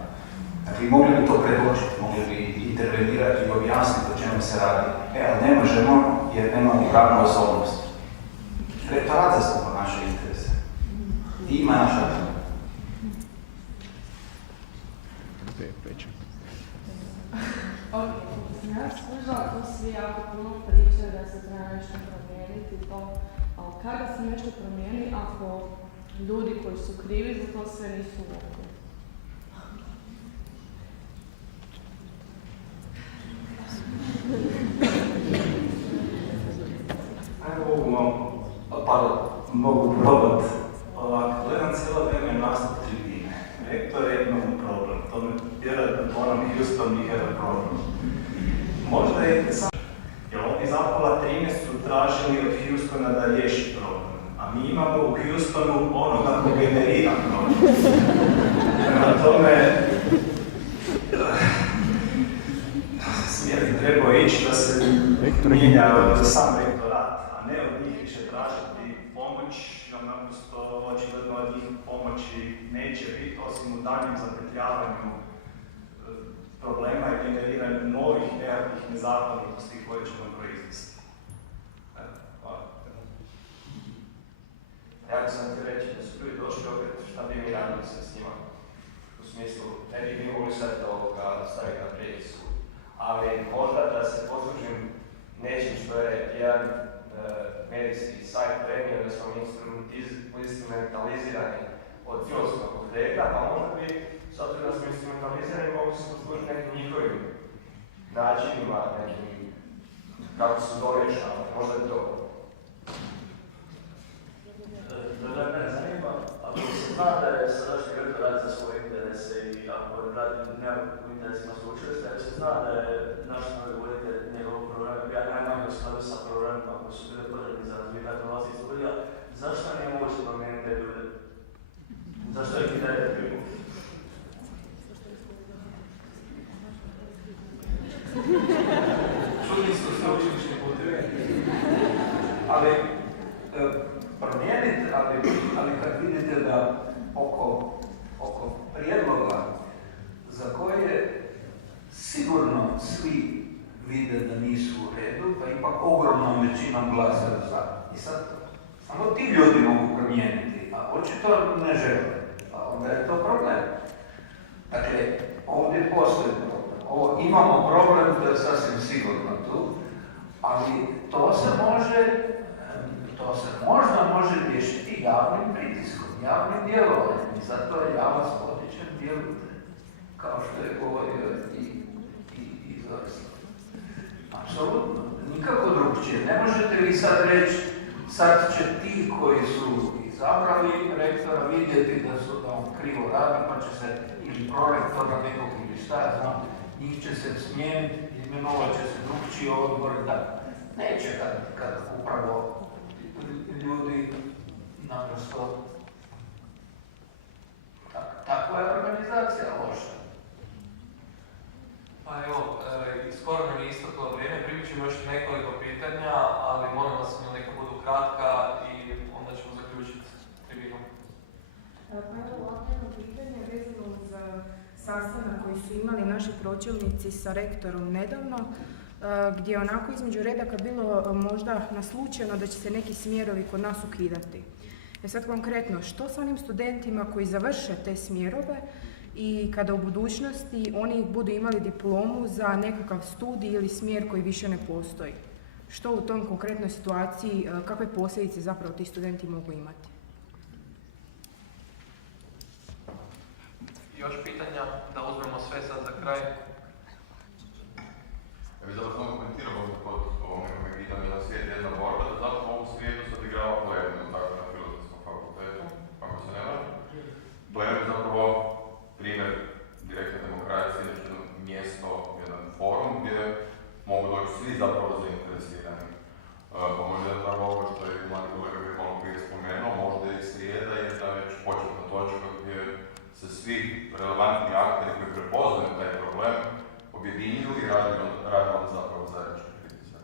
Dakle, mogli bi to predočiti, mogli bi intervenirati i objasniti o čemu se radi. Ali ne možemo jer nemamo pravnu osobnost. Rektorat zastupa naše interese. I ima naša država. Ja služila, tu svi jako puno pričaju da se treba nešto promijeniti to, ali kada se nešto promijeni ako ljudi koji su krivi za to sve nisu mogli? Mogu probat. Gledam cijelo vrijeme nastup tribine. Rektore, imamo problem. To me vjerojatno onom Houston nije jedan problem. Možda je sam... Jer oni za pola 13 su tražili od Houstona da riješi problem. A mi imamo u Houstonu onoga ko generira problem. Prema tome... Smjer bi trebao ići da se mijenja sam rektorat, a ne od njih više tražiti pomoć, naprosto očigledno od njih pomoći neće biti, osim u danjem zapetljavanju problema i generiranju novih nekakvih nezakonitosti koje ćemo proizvesti. Hvala. Ja bih sam ti reći da su prvi došli opet šta bi mi radili se s njima. U smislu, ne bi mi mogli sad staviti na prijed sud. Ali možda da se poslužim nečim što je jedan medijski sajt premijer da smo instrumentalizirani od filozofskog fakulteta, a možda bi, s obzirom da smo instrumentalizirani, mogli se poslužiti nekim njihovim načinima, nekim kako su to rješali, možda je to. Da mene zanima, ako se zna da je sadašnji rektor radi za svoje interese i ako radi u interesima sveučilišta, ako se zna da je naš novi voditelj njegov program, ja najmanje u skladu sa programima koji su bili potrebni za razvitak hrvatskih studija, zašto nije moguće promijeniti te ljude? Zašto ih ne dajete priliku? Čuli su sveučilišni putevi. Ali promijeniti, ali kad vidite da oko prijedloga za koje sigurno svi vide da nisu u redu, pa ipak ogromnom većinom glasaju za. I sad, samo ti ljudi mogu promijeniti, a očito ne žele. Pa onda je to problem. Dakle, ovdje postoji problem. Imamo problem, to je sasvim sigurno tu, ali to se možda može riješiti javnim pritiskom, javnim djelovanjem. I zato ja vas potičem djelujte, kao što je govorio i Zorislav. Apsolutno, nikako drugčije. Ne možete vi sad reći, sad će ti koji su izabrali rektora vidjeti da su on krivo radi, pa će se ili prorektora nekog ili šta ja znam, njih će se smijeniti, imenovat će se drugčiji odbor i tako. Neće kad upravo ljudi naprosto takva je organizacija loša. Pa Pa evo, skoro nam je isteklo vrijeme, primit ćemo još nekoliko pitanja, ali molim vas da neka budu kratka i onda ćemo zaključiti tribinu. Pa evo ovdje jedno pitanje vezano uz sastanak koji su imali naši pročelnici sa rektorom nedavno, gdje je onako između redaka bilo možda naslučeno da će se neki smjerovi kod nas ukidati. Sad konkretno, što sa onim studentima koji završe te smjerove i kada u budućnosti oni budu imali diplomu za nekakav studij ili smjer koji više ne postoji? Što u tom konkretnoj situaciji, kakve posljedice zapravo ti studenti mogu imati? Još pitanja, da uzmemo sve sad za kraj. Ja bih zapravo komentirao ovdje pod ovom nekome pitanju na svijet jedna borba, da zapravo ovu svijetu se odigrava Pleven, tako na Filozofskom fakultetu, ako se ne varam. Pleven je zapravo primjer direktne demokracije, znači jedno mjesto, jedan forum gdje mogu doći svi zapravo zainteresirani. Pa možda je zapravo ovo što je mladi kolega bi malo prije spomenuo, možda i srijeda je ta već početna točka gdje se svi relevantni akteri koji prepoznaju taj problem objedinjuju i radimo zapravo zajednički pritisak.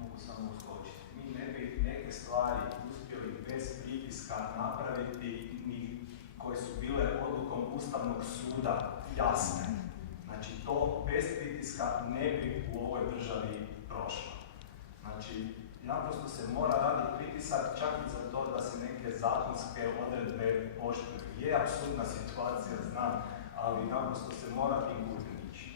Mogu samo uskočiti. Mi ne bi neke stvari uspjeli bez pritiska napraviti ni koje su bile odlukom Ustavnog suda jasne. Znači to bez pritiska ne bi u ovoj državi prošlo. Znači naprosto se mora raditi pritisak čak i za to da se neke zakonske odredbe poštuju. Je apsurdna situacija, znam, ali naprosto se mora tim putem ići.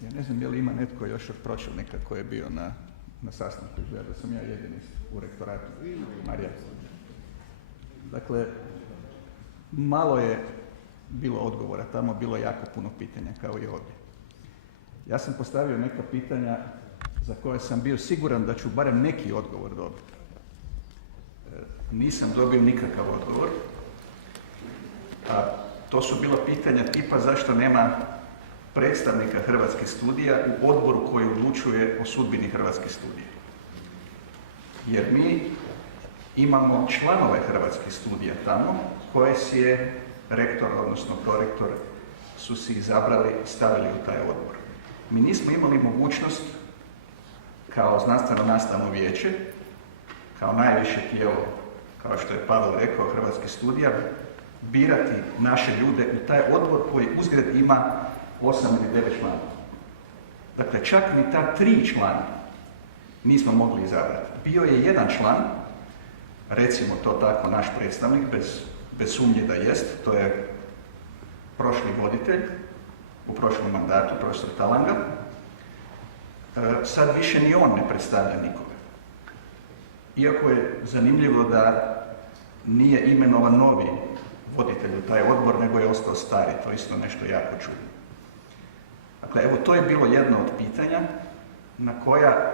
Ja ne znam je li ima netko još od pročelnika koji je bio na sastanku, izgleda da sam ja jedini u rektoratu. Marija. Dakle, malo je bilo odgovora, tamo bilo jako puno pitanja, kao i ovdje. Ja sam postavio neka pitanja za koje sam bio siguran da ću barem neki odgovor dobiti. Nisam dobio nikakav odgovor. A to su bila pitanja tipa zašto nema predstavnika Hrvatskih studija u odboru koji odlučuje o sudbini Hrvatskih studija. Jer mi imamo članove Hrvatskih studija tamo koje si je rektor, odnosno prorektor, su si izabrali i stavili u taj odbor. Mi nismo imali mogućnost kao znanstveno-nastavno vijeće, kao najviše tijelo, kao što je Pavel rekao, Hrvatskih studija, birati naše ljude u taj odbor koji uzgred ima 8 ili 9 članova. Dakle, čak ni ta 3 člana nismo mogli izabrati. Bio je jedan član, recimo to tako, naš predstavnik, bez sumnje da jest, to je prošli voditelj u prošlom mandatu, profesor Talanga. Sad više ni on ne predstavlja nikoga. Iako je zanimljivo da nije imenovan novi voditelj u taj odbor, nego je ostao stari, to isto nešto jako čudno. Dakle, evo, to je bilo jedno od pitanja na koja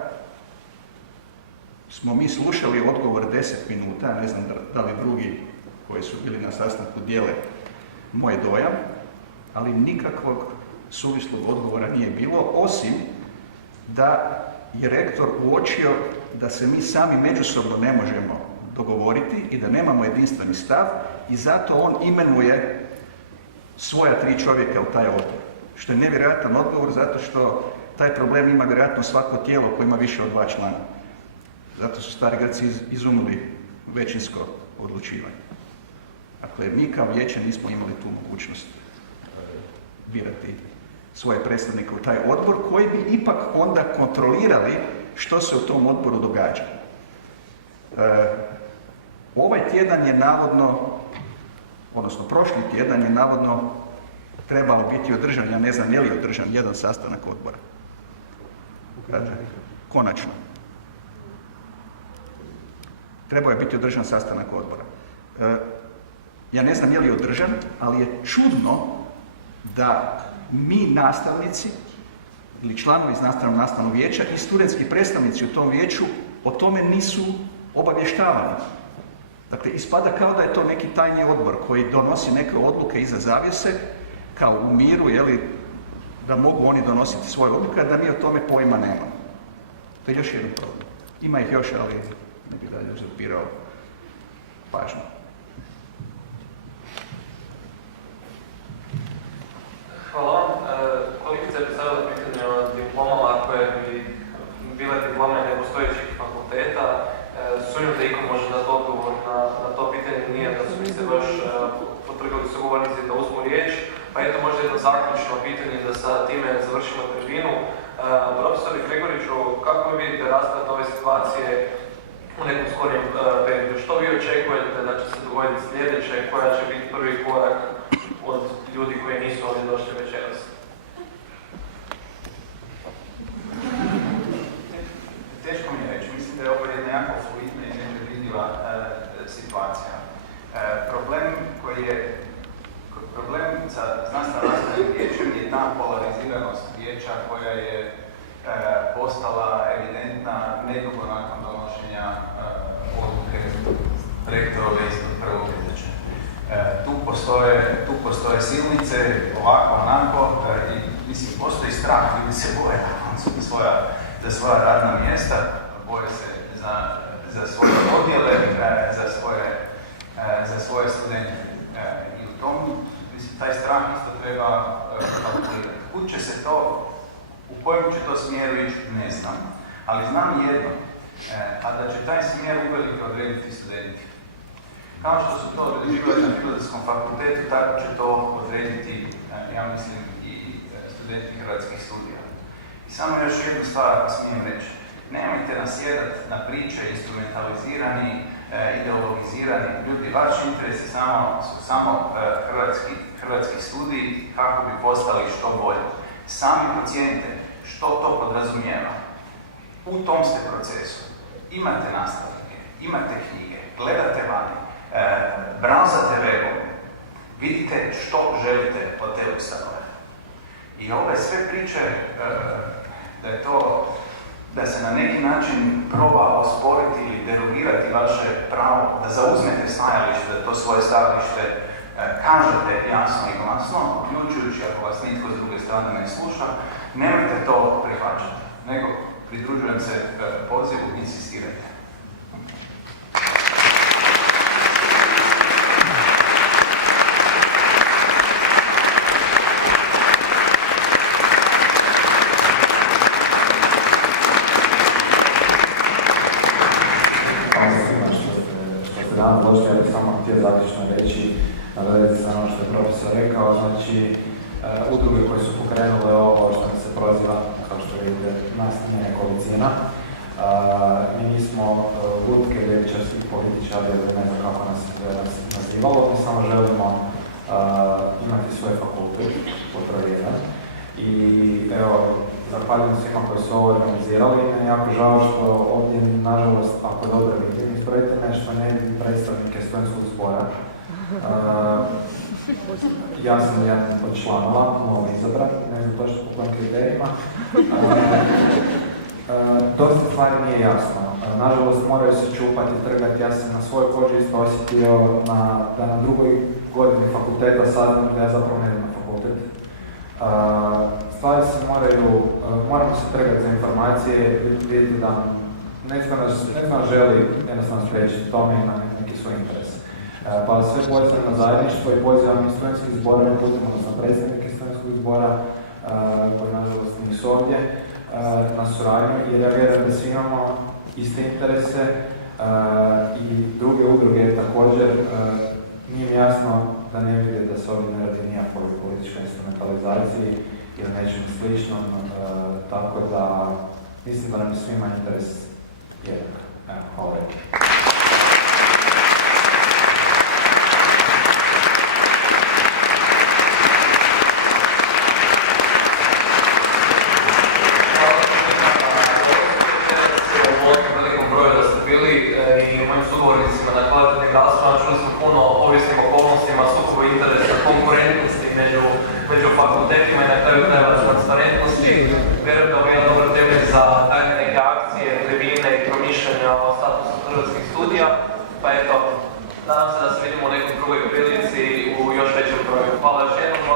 smo mi slušali odgovor 10 minuta, ne znam da li drugi koji su bili na sastanku dijele moj dojam, ali nikakvog suvislog odgovora nije bilo, osim da je rektor uočio da se mi sami međusobno ne možemo dogovoriti i da nemamo jedinstveni stav i zato on imenuje svoja 3 čovjeka u taj odbor. Što je nevjerojatan odgovor zato što taj problem ima vjerojatno svako tijelo koje ima više od 2 člana. Zato su stari Grci izumili većinsko odlučivanje. Dakle, mi kao vijeće nismo imali tu mogućnost birati svoje predstavnike u taj odbor koji bi ipak onda kontrolirali što se u tom odboru događa. Ovaj tjedan je navodno, odnosno prošli tjedan je navodno trebao biti održan, ja ne znam je li održan jedan sastanak odbora. Konačno. Trebao je biti održan sastanak odbora. Ja ne znam je li održan, ali je čudno da mi nastavnici ili članovi znanstveno-nastavnog vijeća i studentski predstavnici u tom vijeću o tome nisu obavještavani. Dakle, ispada kao da je to neki tajni odbor koji donosi neke odluke iza zavjese, kao u miru, da mogu oni donositi svoje odluke, a da mi o tome pojma nemamo. To je još jedan problem. Ima ih još, ali ne bih dalje uzurpirao pažnju. Hvala vam. Kolegica je postavila pitanje o diplomama koje bi bile diplome nepostojećih fakulteta. Sumnjam da iko može dati odgovor na to pitanje, nije da su mi se baš potrgali sugovornici da uzmu riječ. Pa eto možda jedno zaključno pitanje da sa time završimo tribinu. Profesor Gregoriću, kako vi vidite rasplet ove situacije u nekom skorijem periodu? Što vi očekujete da će se dogoditi sljedeće? Koja će biti prvi korak od ljudi koji nisu ovdje došli večeras? Teško mi je reći, mislim da je ovo jedna jako fluidna i nepredvidiva situacija. Problem sa znanstveno-nastavnim vijećem je ta polariziranost vijeća koja je postala evidentna nedugo nakon donošenja odluke rektorove iz prvog izvješća. Tu postoje silnice, ovako, onako, i mislim, postoji strah, ljudi se boje za svoja radna mjesta, boje se za svoje odjele, za svoje studente. I u tom, mislim, taj strah isto treba kalkulirati. Kud će se to, u kojem će to smjeru ići, ne znam. Ali znam jedno, a da će taj smjer uvelike odrediti studenti. Kao što su to određivali na Filozofskom fakultetu, tako će to odrediti, ja mislim, i studenti hrvatskih studija. I samo još jednu stvar, ako smijem reći. Nemojte nasjedati na priče instrumentalizirani, ideologizirani. Ljudi, vaš interes su samo hrvatski studiji kako bi postali što bolje. Sami procijenite što to podrazumijeva. U tom ste procesu. Imate nastavnike, imate knjige, gledate vani, browsate webom, vidite što želite od te ustanove. I ove sve priče da se na neki način proba osporiti ili derogirati vaše pravo, da zauzmete stajalište, da to svoje stajalište kažete jasno i glasno, uključujući ako vas nitko s druge strane ne sluša, nemojte to prihvaćati, nego pridružujem se pozivu, insistirajte. Ja bih samo htio zaključno reći, navedati se ono što je profesor rekao, znači udruge koje su pokrenule ovo što se proziva, kao što vidite, nas nije nekolicina. Mi nismo lutke ljevičarskih političari, ili ne znam kako nas nazivalo, mi samo želimo imati svoj fakultet, potrojjedan. I evo, zahvaljujem svima koji su ovo organizirali. Meni je jako žao što ovdje, nažalost, ako dobro vidim, ispravite nešto, ne vidim predstavnike studentskog zbora. Ja sam jedan od članova, novo izabran, ne znam točno po kojim kriterijima. Dosta stvari nije jasno. Nažalost, moraju se čupati, trgati. Ja sam na svojoj koži isto osjetio da na drugoj godini fakulteta saznam da ja zapravo ne idem na fakultet. Stvari se moramo se trgati za informacije, vidjeti da netko nas želi jednostavno spriječiti, tome ima neki svoj interes. Pa sve pozivam na zajedništvo i pozivam i studentskih zbora, odnosno predstavnike studentskog zbora, koji nažalost nisu ovdje, na suradnju, jer ja vjerujem da svi imamo iste interese i druge udruge također. Nije mi jasno da ne vide da se ovdje ne radi nijakoj političkoj instrumentalizaciji ili nečem sličnom, tako da mislim da nam je svima interes jednak. Evo, hvala lijepo. Čuli smo puno o povijesnim okolnostima, sukobu interesa, konkurentnosti među fakultetima i na kraju krajeva transparentnosti. Vjerujem da ovo je jedan dobar temelj za takve neke akcije, tribine i promišljanja o statusu hrvatskih studija. Pa eto, nadam se da se vidimo u nekoj drugoj prilici u još većem broju. Hvala još jednom.